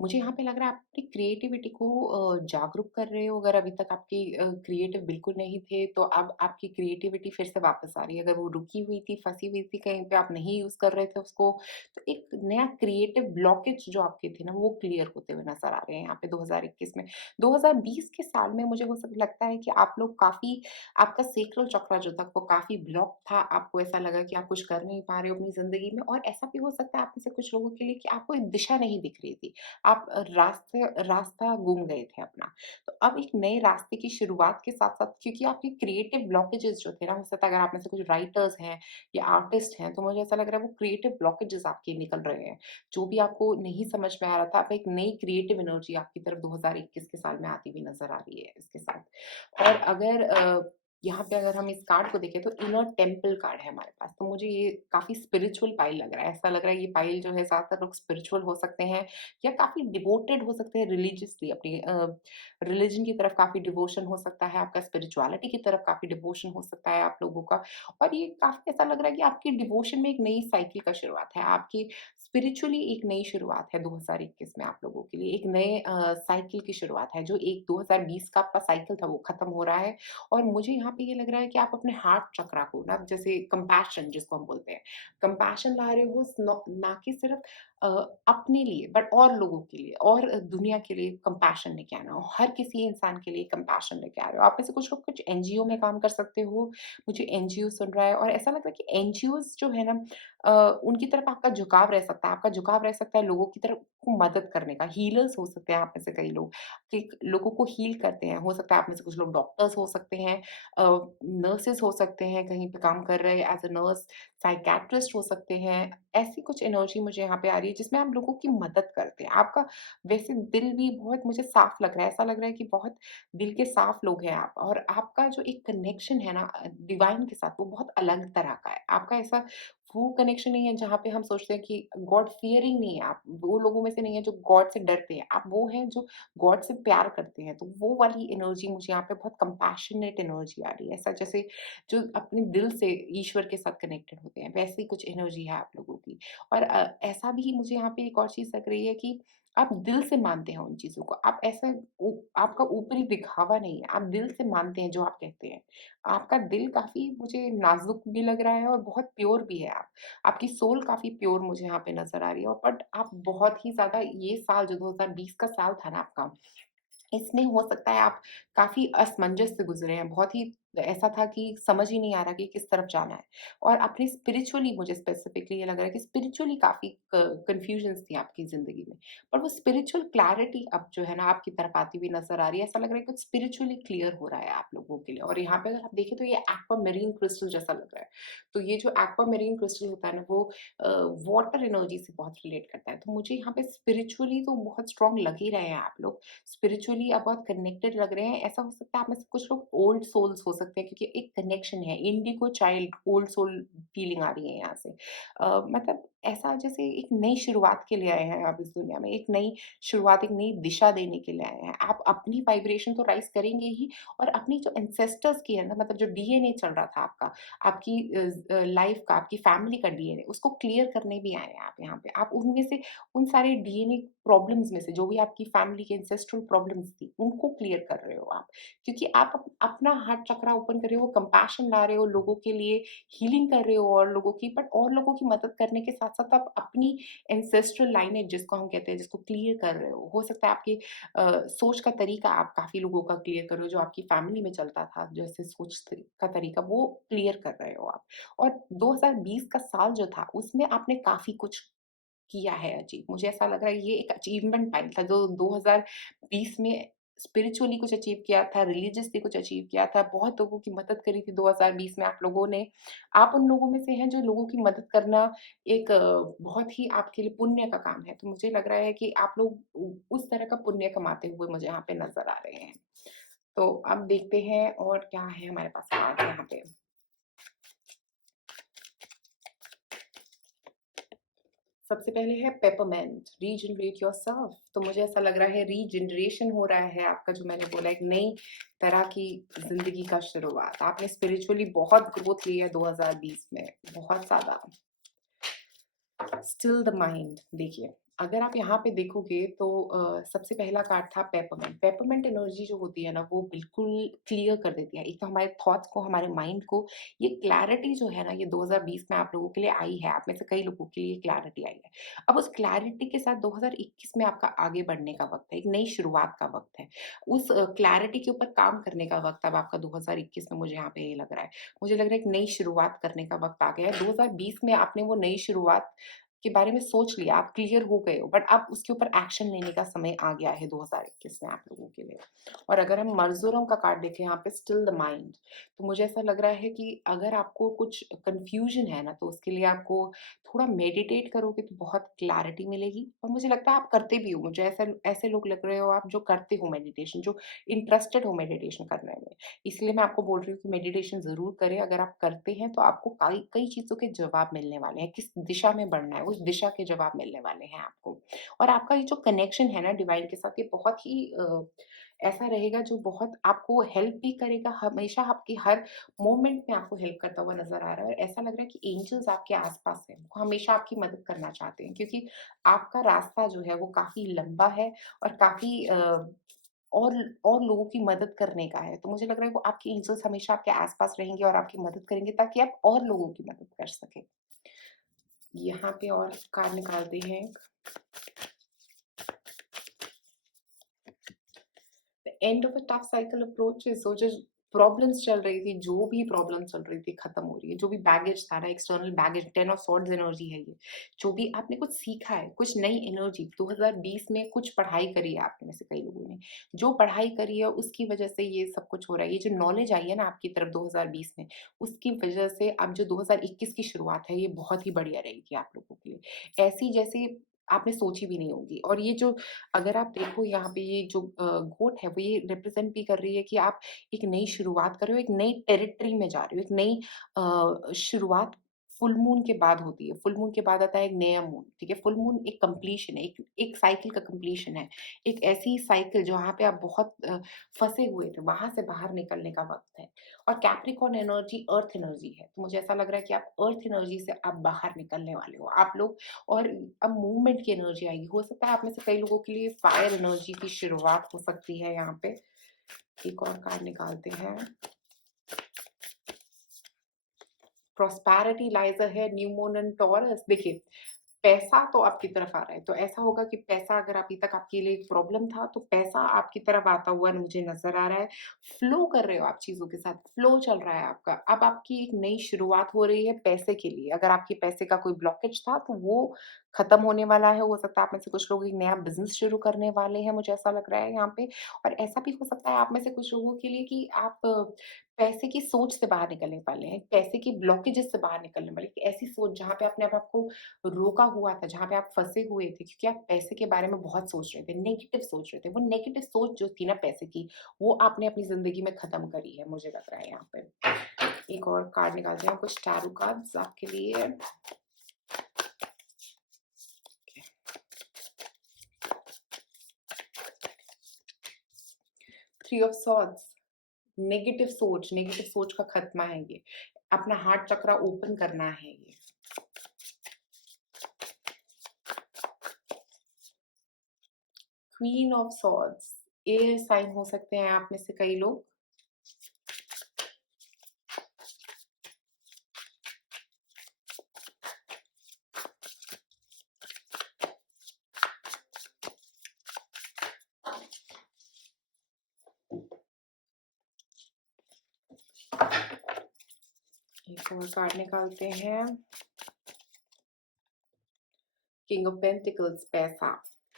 मुझे यहाँ पे लग रहा है आप अपनी क्रिएटिविटी को जागरूक कर रहे हो। अगर अभी तक आपकी क्रिएटिव बिल्कुल नहीं थे तो अब आपकी क्रिएटिविटी फिर से वापस आ रही है। अगर वो रुकी हुई थी, फँसी हुई थी कहीं पे, आप नहीं यूज़ कर रहे थे उसको, तो एक नया क्रिएटिव ब्लॉकेज जो आपके थे ना वो क्लियर होते हुए नज़र आ रहे हैं यहाँ पे 2021 में। 2020 के साल में मुझे हो सक लगता है कि आप लोग काफ़ी, आपका सैक्रल चक्र जो था वो काफ़ी ब्लॉक था, आपको ऐसा लगा कि आप कुछ कर नहीं पा रहे हो अपनी ज़िंदगी में और ऐसा भी हो सकता है आप में से कुछ लोगों के लिए कि आपको एक दिशा नहीं दिख रही थी। आप रास्ता गुम गए थे अपना। तो अब एक नए रास्ते की शुरुआत के साथ-साथ क्योंकि आपके क्रिएटिव ब्लॉकेजेज़ जो थे ना, हो सकता है अगर आप में से कुछ राइटर्स हैं या आर्टिस्ट हैं, तो मुझे ऐसा लग रहा है वो क्रिएटिव ब्लॉकेजेज़ आपके निकल रहे हैं। जो भी आपको नहीं समझ में आ रहा था, अब एक नई क्रिएटिव एनर्जी आपकी तरफ 2021 के साल में आती हुई नज़र आ रही है इसके साथ। और अगर यहाँ पे अगर हम इस कार्ड को देखें तो इनर टेम्पल कार्ड है हमारे पास, तो मुझे ये काफ़ी स्पिरिचुअल पाइल लग रहा है। ऐसा लग रहा है ये पाइल जो है ज़्यादातर लोग स्पिरिचुअल हो सकते हैं या काफ़ी डिवोटेड हो सकते हैं रिलिजियसली अपनी रिलिजन की तरफ काफ़ी डिवोशन हो सकता है आपका, स्पिरिचुअलिटी की तरफ काफ़ी डिवोशन हो सकता है आप लोगों का। और ये काफ़ी ऐसा लग रहा है कि आपकी डिवोशन में एक नई साइकिल का शुरुआत है, आपकी स्पिरिचुअली एक नई शुरुआत है 2021 में आप लोगों के लिए, एक नए साइकिल की शुरुआत है, जो एक 2020 का आपका साइकिल था वो खत्म हो रहा है। और मुझे यहाँ पे ये लग रहा है कि आप अपने हार्ट चक्रा को ना, जैसे कंपैशन जिसको हम बोलते हैं, कंपैशन ला रहे हो ना कि सिर्फ अ, अपने लिए बट और लोगों के लिए और दुनिया के लिए कंपैशन लेके आना हो, हर किसी इंसान के लिए कंपैशन लेके आ रहे हो। आप में से कुछ लोग कुछ एनजीओ में काम कर सकते हो, मुझे एनजीओ सुन रहा है और ऐसा लग रहा है कि एनजीओज़ जो है ना उनकी तरफ आपका झुकाव रह सकता है, आपका झुकाव रह सकता है लोगों की तरफ को मदद करने का, हीलर्स हो सकते हैं आप में से कई लोग, कि लोगों को हील करते हैं। हो सकता है आप में से कुछ लोग डॉक्टर्स हो सकते हैं, नर्सेस हो सकते हैं, कहीं पे काम कर रहे हैं एज़ अ नर्स, साइकियाट्रिस्ट हो सकते हैं। ऐसी कुछ एनर्जी मुझे यहाँ पे आ रही है जिसमें आप लोगों की मदद करते हैं। आपका वैसे दिल भी बहुत मुझे साफ लग रहा है, ऐसा लग रहा है कि बहुत दिल के साफ लोग हैं आप और आपका जो एक कनेक्शन है ना डिवाइन के साथ वो बहुत अलग तरह का है। आपका ऐसा वो कनेक्शन नहीं है जहाँ पे हम सोचते हैं कि गॉड फियरिंग नहीं है आप, वो लोगों में से नहीं है जो गॉड से डरते हैं। आप वो हैं जो गॉड से प्यार करते हैं, तो वो वाली एनर्जी मुझे यहाँ पे बहुत कंपैशनेट एनर्जी आ रही है। ऐसा जैसे जो अपने दिल से ईश्वर के साथ कनेक्टेड होते हैं, वैसी कुछ एनर्जी है आप लोगों की। और ऐसा भी मुझे यहाँ पे एक और चीज़ लग रही है कि आप दिल से मानते हैं उन चीज़ों को। आप ऐसा उ आपका ऊपरी दिखावा नहीं है, आप दिल से मानते हैं जो आप कहते हैं। आपका दिल काफ़ी मुझे नाज़ुक भी लग रहा है और बहुत प्योर भी है आप। आपकी सोल काफ़ी प्योर मुझे यहाँ पे नज़र आ रही है और बट आप बहुत ही ज़्यादा ये साल जो 2020 का साल था ना आपका, इसमें हो सकता है आप काफ़ी असमंजस से गुज़रे हैं, बहुत ही ऐसा था कि समझ ही नहीं आ रहा कि किस तरफ जाना है। और अपनी स्पिरिचुअली मुझे स्पेसिफिकली ये लग रहा है कि स्पिरिचुअली काफ़ी कन्फ्यूजन्स थी आपकी ज़िंदगी में। पर वो स्पिरिचुअल क्लैरिटी अब जो है ना आपकी तरफ आती हुई नज़र आ रही है, ऐसा लग रहा है कुछ स्पिरिचुअली क्लियर हो रहा है आप लोगों के लिए। और यहाँ पे अगर आप देखें तो ये एक्वामेरीन क्रिस्टल जैसा लग रहा है। तो ये जो एक्वामेरीन क्रिस्टल होता है ना वो वाटर एनर्जी से बहुत रिलेट करता है। तो मुझे यहाँ पे स्पिरिचुअली तो बहुत स्ट्रॉन्ग लग ही रहे हैं आप लोग। स्पिरिचुअली आप बहुत कनेक्टेड लग रहे हैं। ऐसा हो सकता है आप में से कुछ लोग ओल्ड सोल्स हो सकते हैं क्योंकि एक कनेक्शन है, indigo child old soul feeling आ रही है यहाँ से। मतलब ऐसा जैसे एक नई शुरुआत के लिए आए हैं आप इस दुनिया में, एक नई शुरुआत, एक नई दिशा देने के लिए आए हैं। आप अपनी वाइब्रेशन तो राइज़ करेंगे ही और अपनी जो एंसेस्टर्स की है ना, मतलब जो डीएनए चल रहा था आपका, आपकी लाइफ़ का, आपकी फैमिली का डीएनए, उसको क्लियर करने भी आए हैं आप यहाँ पे। आप उनमें से उन सारे डीएनए प्रॉब्लम्स में से जो भी आपकी फैमिली के एंसेस्ट्रल प्रॉब्लम्स थी, उनको क्लियर कर रहे हो आप। क्योंकि आप अपना हार्ट चक्रा ओपन कर रहे हो, कंपैशन ला रहे हो लोगों के लिए, हीलिंग कर रहे हो और लोगों की, बट और लोगों की मदद करने के साथ-साथ आप अपनी एंसेस्ट्रल लाइनेज जिसको हम कहते हैं, जिसको क्लियर कर रहे हो। हो सकता है आपकी सोच का तरीका आप काफ़ी लोगों का क्लियर कर रहे हो, जो आपकी फैमिली में चलता था, जैसे सोच का तरीका, वो क्लियर कर रहे हो आप। और 2020 का साल जो था, उसमें आपने काफ़ी कुछ किया है अचीव। मुझे ऐसा लग रहा है ये एक अचीवमेंट टाइम था जो 2020 में स्पिरिचुअली कुछ अचीव किया था, रिलिजियसली कुछ अचीव किया था, बहुत लोगों की मदद करी थी 2020 में आप लोगों ने। आप उन लोगों में से हैं जो लोगों की मदद करना एक बहुत ही आपके लिए पुण्य का काम है। तो मुझे लग रहा है कि आप लोग उस तरह का पुण्य कमाते हुए मुझे यहाँ पे नज़र आ रहे हैं। तो अब देखते हैं और क्या है हमारे पास आज यहाँ पे। सबसे पहले है पेपरमिंट, रीजनरेट योरसेल्फ। तो मुझे ऐसा लग रहा है रीजनरेशन हो रहा है आपका, जो मैंने बोला एक नई तरह की ज़िंदगी का शुरुआत। आपने स्पिरिचुअली बहुत ग्रोथ ली है 2020 में, बहुत ज़्यादा। स्टिल द माइंड देखिए, अगर आप यहाँ पे देखोगे तो सबसे पहला कार्ड था पेपरमिंट। पेपरमिंट एनर्जी जो होती है ना, वो बिल्कुल क्लियर कर देती है। एक तो हमारे थॉट्स को, हमारे माइंड को, ये क्लैरिटी जो है ना, ये 2020 में आप लोगों के लिए आई है। आप में से कई लोगों के लिए क्लैरिटी आई है। अब उस क्लैरिटी के साथ 2021 में आपका आगे बढ़ने का वक़्त है, एक नई शुरुआत का वक़्त है। उस क्लैरिटी के ऊपर काम करने का वक़्त अब आपका 2021 में मुझे यहाँ पे ये लग रहा है। मुझे लग रहा है एक नई शुरुआत करने का वक़्त आ गया है। 2020 में आपने वो नई शुरुआत के बारे में सोच लिया, आप क्लियर हो गए हो, बट अब उसके ऊपर एक्शन लेने का समय आ गया है 2021 में आप लोगों के लिए। और अगर हम मर्ज़ोरम का कार्ड देखें यहाँ पे स्टिल द माइंड, तो मुझे ऐसा लग रहा है कि अगर आपको कुछ कन्फ्यूज़न है ना, तो उसके लिए आपको थोड़ा मेडिटेट करोगे तो बहुत क्लैरिटी मिलेगी और मुझे लगता है आप करते भी हो। मुझे ऐसा ऐसे लोग लग रहे हो आप जो करते हो मेडिटेशन, जो इंटरेस्टेड हो मेडिटेशन करने में। इसलिए मैं आपको बोल रही हूँ कि मेडिटेशन ज़रूर करें। अगर आप करते हैं तो आपको कई कई चीज़ों के जवाब मिलने वाले हैं। किस दिशा में बढ़ना है, उस दिशा के जवाब मिलने वाले हैं आपको। और आपका ये जो कनेक्शन है ना डिवाइन के साथ, ये बहुत ही ऐसा रहेगा जो बहुत आपको हेल्प भी करेगा, हमेशा आपकी हर मोमेंट में आपको हेल्प करता हुआ नज़र आ रहा है और ऐसा लग रहा है कि एंजल्स आपके आस-पास हैं। वो हमेशा आपकी मदद करना चाहते हैं क्योंकि आपका रास्ता जो है वो काफ़ी लंबा है और काफ़ी और और लोगों की मदद करने का है। तो मुझे लग रहा है वो आपके एंजल्स हमेशा आपके आस-पास रहेंगे और आपकी मदद करेंगे ताकि आप और लोगों की मदद कर सकें। यहाँ पे और कार्ड निकालते हैं। The end of a tough cycle approaches. So जो प्रॉब्लम्स चल रही थी, जो भी प्रॉब्लम चल रही थी खत्म हो रही है। जो भी बैगेज था ना, external baggage, 10 of swords energy है ये। जो भी आपने कुछ सीखा है, कुछ नई एनर्जी 2020 में कुछ पढ़ाई करी है आप में से कई लोगों ने। जो पढ़ाई करी है उसकी वजह से ये सब कुछ हो रहा है। ये जो नॉलेज आई है ना आपकी तरफ 2020 में, उसकी वजह से अब जो 2021 की शुरुआत है ये बहुत ही बढ़िया रहेगी आप लोगों के लिए। ऐसी जैसी आपने सोची भी नहीं होगी और ये जो अगर आप देखो यहाँ पे ये जो गोट है वो ये रिप्रेज़ेंट भी कर रही है कि आप एक नई शुरुआत कर रहे हो, एक नई टेरिटरी में जा रहे हो, एक नई शुरुआत फुल मून के बाद होती है। फुल मून के बाद आता है एक नया मून, ठीक है? फुल मून एक कंप्लीशन है, एक एक साइकिल का कंप्लीशन है। एक ऐसी साइकिल जहाँ पे आप बहुत फँसे हुए थे, वहाँ से बाहर निकलने का वक़्त है। और कैप्रिकॉर्न एनर्जी अर्थ एनर्जी है, तो मुझे ऐसा लग रहा है कि आप अर्थ एनर्जी से अब बाहर निकलने वाले हो। आप लोग और अब मूवमेंट की एनर्जी आएगी। हो सकता है आप में से कई लोगों के लिए फायर एनर्जी की शुरुआत हो सकती है यहाँ पे। एक और कार्ड निकालते हैं। Prosperity lies ahead, new moon and taurus. देखिए, पैसा तो आपकी तरफ आ रहा है, तो ऐसा होगा कि पैसा अगर अभी तक आपके लिए एक प्रॉब्लम था, तो पैसा आपकी तरफ आता हुआ मुझे नज़र आ रहा है। फ्लो कर रहे हो आप चीज़ों के साथ, फ्लो चल रहा है आपका। अब आपकी एक नई शुरुआत हो रही है पैसे के लिए। अगर आपके पैसे का कोई ब्लॉकेज था, तो वो खत्म होने वाला है। हो सकता है आप में से कुछ लोग एक नया बिज़नेस शुरू करने वाले हैं, मुझे ऐसा लग रहा है यहाँ पे। और ऐसा भी हो सकता है आप में से कुछ लोगों के लिए कि आप पैसे की सोच से बाहर निकलने वाले हैं, पैसे की ब्लॉकेजेस से बाहर निकलने वाले हैं। कि ऐसी सोच जहाँ पे अपने आप को रोका हुआ था, जहाँ पे आप फँसे हुए थे क्योंकि आप पैसे के बारे में बहुत सोच रहे थे, नेगेटिव सोच रहे थे। वो नेगेटिव सोच जो थी ना पैसे की, वो आपने अपनी ज़िंदगी में ख़त्म करी है, मुझे लग रहा है यहाँ पे। एक और कार्ड निकालते हैं, कुछ टैरो कार्ड्स आपके लिए। Three of swords. नेगेटिव सोच का खात्मा है ये। अपना हार्ट चक्रा ओपन करना है ये। Queen of swords. Air sign हो सकते हैं आप में से कई लोग। एक और कार्ड निकालते हैं। किंग ऑफ पेंटिकल्स, पैसा।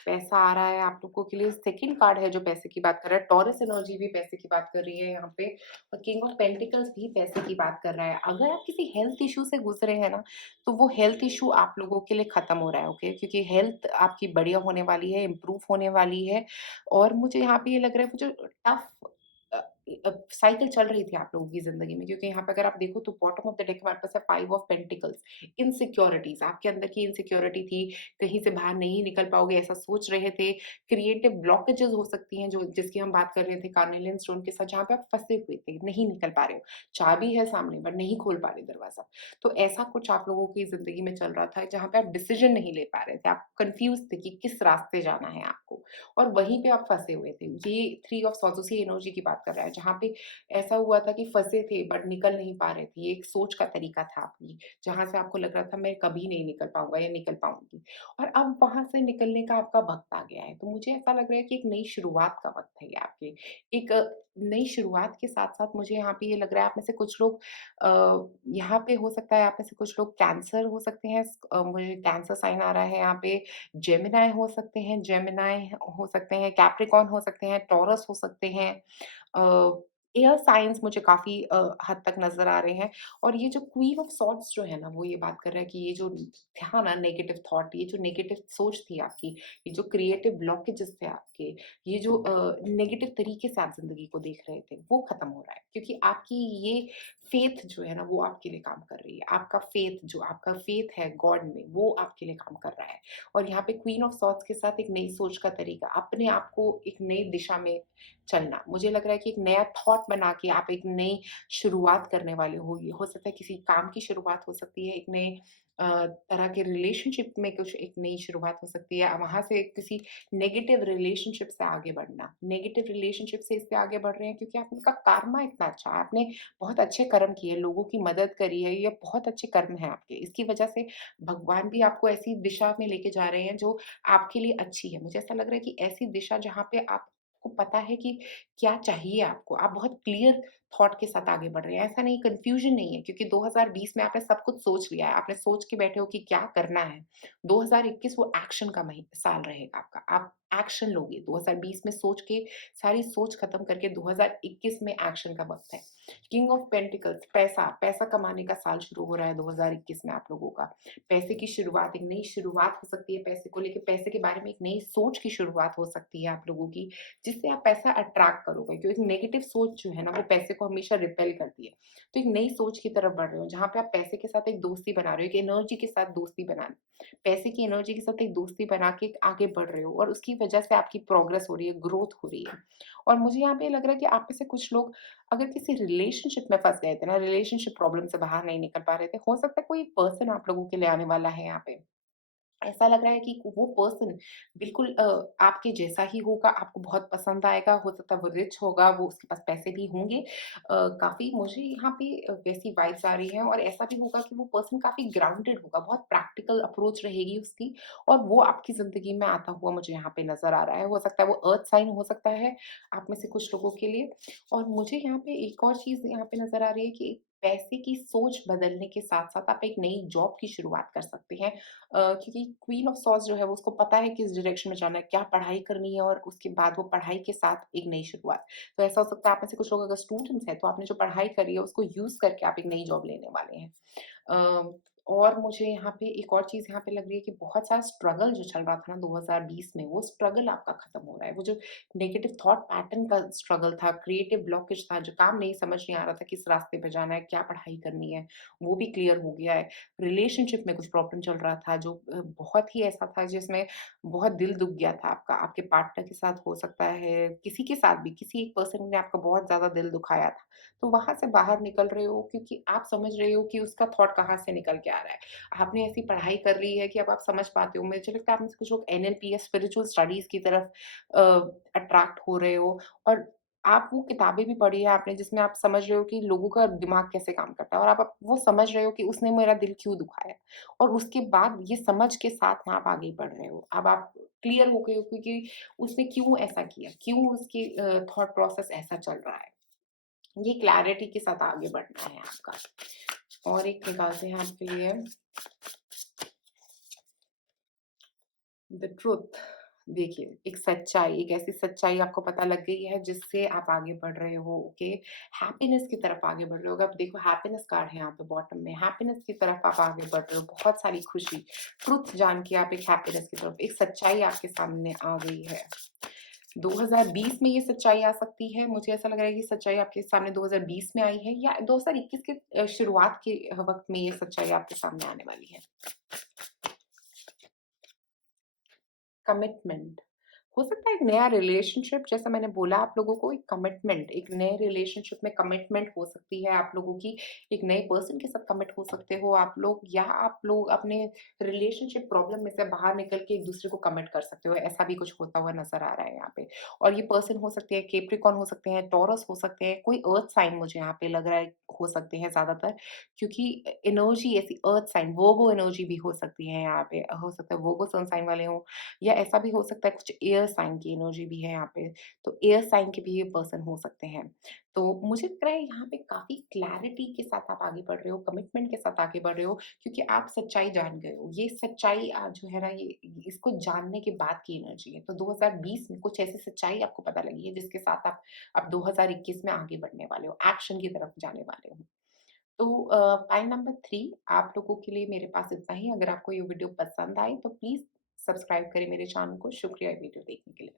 पैसा आ रहा है आप लोगों के लिए। सेकंड कार्ड है जो पैसे की बात कर रहा है। टॉरस एनर्जी भी पैसे की बात कर रही है यहाँ पे और किंग ऑफ पेंटिकल्स भी पैसे की बात कर रहा है। अगर आप किसी हेल्थ इश्यू से गुज़रे हैं ना, तो वो हेल्थ इश्यू आप लोगों के लिए खत्म हो रहा है, ओके? क्योंकि हेल्थ आपकी बढ़िया होने वाली है, इम्प्रूव होने वाली है और मुझे यहाँ पे ये लग रहा है वो जो टफ साइकिल चल रही थी आप लोगों की ज़िंदगी में, क्योंकि यहाँ पे अगर आप देखो तो बॉटम ऑफ द डेक हमारे पास है 5 ऑफ पेंटिकल्स। इनसिक्योरिटीज़, आपके अंदर की इनसिक्योरिटी थी, कहीं से बाहर नहीं निकल पाओगे ऐसा सोच रहे थे। क्रिएटिव ब्लॉकेजेज़ हो सकती हैं जो जिसकी हम बात कर रहे थे कार्नेलियन स्टोन के साथ, जहाँ पे आप फँसे हुए थे, नहीं निकल पा रहे हो। चाबी है सामने बट नहीं खोल पा रहे दरवाज़ा। तो ऐसा कुछ आप लोगों की ज़िंदगी में चल रहा था जहाँ पे आप डिसीज़न नहीं ले पा रहे थे। आप कन्फ्यूज़ थे कि किस रास्ते जाना है आपको, और वहीं पे आप फँसे हुए थे। ये 3 ऑफ सॉर्ड्स उसी एनर्जी की बात कर रहा है, जहाँ पे ऐसा हुआ था कि फँसे थे बट निकल नहीं पा रहे थे। ये एक सोच का तरीका था आपकी, जहाँ से आपको लग रहा था मैं कभी नहीं निकल पाऊँगा या निकल पाऊँगी, और अब वहाँ से निकलने का आपका वक़्त आ गया है। तो मुझे ऐसा लग रहा है कि एक नई शुरुआत का वक़्त है ये आपके। एक नई शुरुआत के साथ-साथ मुझे यहाँ पे ये लग रहा है आप में से कुछ लोग यहाँ पे हो सकता है आप में से कुछ लोग कैंसर हो सकते हैं। मुझे कैंसर साइन आ रहा है यहाँ पे। जेमिनी हो सकते हैं, जेमिनी हो सकते हैं, कैप्रिकॉर्न हो सकते हैं, टॉरस हो सकते हैं। अ, एयर साइन्स मुझे काफ़ी हद तक नज़र आ रहे हैं, और ये जो क्वीन ऑफ सॉर्ड्स जो है ना, वो ये बात कर रहा है कि ये जो था ना नेगेटिव थॉट, ये जो नेगेटिव सोच थी आपकी, ये जो क्रिएटिव ब्लॉकेजेस थे आपके, ये जो नेगेटिव तरीके से आप ज़िंदगी को देख रहे थे, वो खत्म हो रहा है। क्योंकि आपकी ये फेथ जो है ना, वो आपके लिए काम कर रही है। आपका फेथ है गॉड में, वो आपके लिए काम कर रहा है। और यहाँ पे क्वीन ऑफ सॉर्ड्स के साथ एक नई सोच का तरीका, अपने आप को एक नई दिशा में चलना। मुझे लग रहा है कि एक नया थॉट बना के आप एक नई शुरुआत करने वाले हो। ये हो सकता है किसी काम की शुरुआत हो सकती है, एक नए तरह के रिलेशनशिप में कुछ एक नई शुरुआत हो सकती है। वहाँ से किसी नेगेटिव रिलेशनशिप से आगे बढ़ना। नेगेटिव रिलेशनशिप से इसलिए आगे बढ़ रहे हैं क्योंकि आपका कर्मा इतना अच्छा है, आपने बहुत अच्छे कर्म किए, लोगों की मदद करी है, ये बहुत अच्छे कर्म हैं आपके। इसकी वजह से भगवान भी आपको ऐसी दिशा में लेके जा रहे हैं जो आपके लिए अच्छी है। मुझे ऐसा लग रहा है कि ऐसी दिशा जहाँ पे आपको पता है कि क्या चाहिए आपको, आप बहुत क्लियर थॉट के साथ आगे बढ़ रहे हैं। ऐसा नहीं, कन्फ्यूजन नहीं है, क्योंकि 2020 में आपने सब कुछ सोच लिया है, आपने सोच के बैठे हो कि क्या करना है। 2021 वो एक्शन का साल रहेगा आपका, आप एक्शन लोगे। 2020 में सोच के सारी सोच खत्म करके 2021 में एक्शन का वक़्त है। किंग ऑफ पेंटिकल्स, पैसा कमाने का साल शुरू हो रहा है 2021 में आप लोगों का। पैसे की शुरुआत, एक नई शुरुआत हो सकती है पैसे को लेके, पैसे के बारे में एक नई सोच की शुरुआत हो सकती है आप लोगों की, जिससे आप पैसा अट्रैक्ट करोगे, क्योंकि नेगेटिव सोच जो है ना, वो पैसे को हमेशा रिपेल करती है। तो एक नई सोच की तरफ बढ़ रहे हो, जहाँ पे आप पैसे के साथ एक दोस्ती बना रहे हो, एक एनर्जी के साथ दोस्ती बनाना, पैसे की एनर्जी के साथ एक दोस्ती बना के आगे बढ़ रहे हो, और उसकी वजह से आपकी प्रोग्रेस हो रही है, ग्रोथ हो रही है। और मुझे यहाँ पे लग रहा है कि आप में से कुछ लोग अगर किसी रिलेशनशिप में फँस गए थे ना, रिलेशनशिप प्रॉब्लम से बाहर नहीं निकल पा रहे थे, हो सकता है कोई पर्सन आप लोगों के लिए आने वाला है यहाँ पे। ऐसा लग रहा है कि वो पर्सन बिल्कुल आपके जैसा ही होगा, आपको बहुत पसंद आएगा, हो सकता है वो रिच होगा, वो उसके पास पैसे भी होंगे। काफ़ी मुझे यहाँ पे वैसी वाइब्स आ रही हैं, और ऐसा भी होगा कि वो पर्सन काफ़ी ग्राउंडेड होगा, बहुत प्रैक्टिकल अप्रोच रहेगी उसकी, और वो आपकी ज़िंदगी में आता हुआ मुझे यहाँ पे नज़र आ रहा है। हो सकता है वो अर्थ साइन हो सकता है आप में से कुछ लोगों के लिए। और मुझे यहाँ पे एक और चीज़ यहाँ पे नज़र आ रही है कि पैसे की सोच बदलने के साथ-साथ आप एक नई जॉब की शुरुआत कर सकते हैं। क्योंकि क्वीन ऑफ सॉर्ड्स जो है वो उसको पता है किस डायरेक्शन में जाना है, क्या पढ़ाई करनी है, और उसके बाद वो पढ़ाई के साथ एक नई शुरुआत। तो ऐसा हो सकता है आप में से कुछ लोग अगर स्टूडेंट्स हैं, तो आपने जो पढ़ाई करी है उसको यूज़ करके आप एक नई जॉब लेने वाले हैं। अ, और मुझे यहाँ पे एक और चीज़ यहाँ पे लग रही है कि बहुत सारा स्ट्रगल जो चल रहा था ना 2020 में, वो स्ट्रगल आपका खत्म हो रहा है। वो जो नेगेटिव थॉट पैटर्न का स्ट्रगल था, क्रिएटिव ब्लॉकेज था, जो काम नहीं समझ नहीं आ रहा था किस रास्ते पे जाना है, क्या पढ़ाई करनी है, वो भी क्लियर हो गया है। रिलेशनशिप में कुछ प्रॉब्लम चल रहा था जो बहुत ही ऐसा था जिसमें बहुत दिल दुख गया था आपका, आपके पार्टनर के साथ हो सकता है, किसी के साथ भी, किसी एक पर्सन ने आपका बहुत ज़्यादा दिल दुखाया था। तो वहाँ से बाहर निकल रहे हो, क्योंकि आप समझ रहे हो कि उसका थॉट कहाँ से निकल के आ रहा है। आपने ऐसी पढ़ाई कर ली है कि अब आप समझ पाते हो। मुझे लगता है आप में से कुछ लोग एनएलपी या स्पिरिचुअल स्टडीज़ की तरफ अ, अट्रैक्ट हो रहे हो, और आप वो किताबें भी पढ़ी है आपने जिसमें आप समझ रहे हो कि लोगों का दिमाग कैसे काम करता है, और आप वो समझ रहे हो कि उसने मेरा दिल क्यों दुखाया। और उसके बाद ये समझ के साथ में आप आगे बढ़ रहे हो। अब आप क्लियर हो गए हो कि उसने क्यों ऐसा किया, क्यों उसकी थॉट प्रोसेस ऐसा चल रहा है। ये क्लैरिटी के साथ आगे बढ़ना है आपका। और एक निकालते हैं आपके लिए द ट्रुथ। देखिए, एक सच्चाई, एक ऐसी सच्चाई आपको पता लग गई है जिससे आप आगे बढ़ रहे हो, ओके? हैप्पीनेस की तरफ आगे बढ़ रहे हो। अगर आप देखो हैप्पीनेस कार्ड है यहाँ पे बॉटम में, हैप्पीनेस की तरफ आप आगे बढ़ रहे हो, बहुत सारी खुशी, ट्रुथ जान के आप एक हैप्पीनेस की तरफ, एक सच्चाई आपके सामने आ गई है। 2020 में ये सच्चाई आ सकती है, मुझे ऐसा लग रहा है कि सच्चाई आपके सामने 2020 में आई है या 2021 के शुरुआत के वक़्त में ये सच्चाई आपके सामने आने वाली है। कमिटमेंट हो सकता है एक नया रिलेशनशिप जैसा मैंने बोला आप लोगों को एक कमिटमेंट एक नए रिलेशनशिप में कमिटमेंट हो सकती है आप लोगों की एक नए पर्सन के साथ कमिट हो सकते हो आप लोग या आप लोग अपने रिलेशनशिप प्रॉब्लम में से बाहर निकल के एक दूसरे को कमिट कर सकते हो ऐसा भी कुछ होता हुआ नजर आ रहा है यहाँ पे और ये पर्सन हो सकते हैं केप्रिकॉन हो सकते हैं टॉरस हो सकते हैं कोई अर्थ साइन मुझे यहाँ पे लग रहा है हो सकते हैं ज्यादातर क्योंकि एनर्जी ऐसी अर्थ साइन वोगो एनर्जी भी हो सकती है यहाँ पे हो सकता है वोगो सन साइन वाले हो या ऐसा भी हो सकता है कुछ एयर साइन की एनर्जी भी है यहाँ पे, तो एयर साइन के भी ये पर्सन हो सकते हैं। तो मुझे लग रहा है यहाँ पे काफ़ी क्लैरिटी के साथ आप आगे बढ़ रहे हो, कमिटमेंट के साथ आगे बढ़ रहे हो क्योंकि आप सच्चाई जान गए हो। ये सच्चाई जो है ना ये इसको जानने के बाद की एनर्जी है। तो 2020 में कुछ ऐसी सच्चाई आपको पता लगी है जिसके साथ आप अब 2021 में आगे बढ़ने वाले हो, एक्शन की तरफ जाने वाले हो। तो पॉइंट नंबर 3 आप लोगों के लिए मेरे पास इतना ही। अगर आपको ये वीडियो पसंद आई तो प्लीज़ सब्सक्राइब करें मेरे चैनल को। शुक्रिया ये वीडियो देखने के लिए।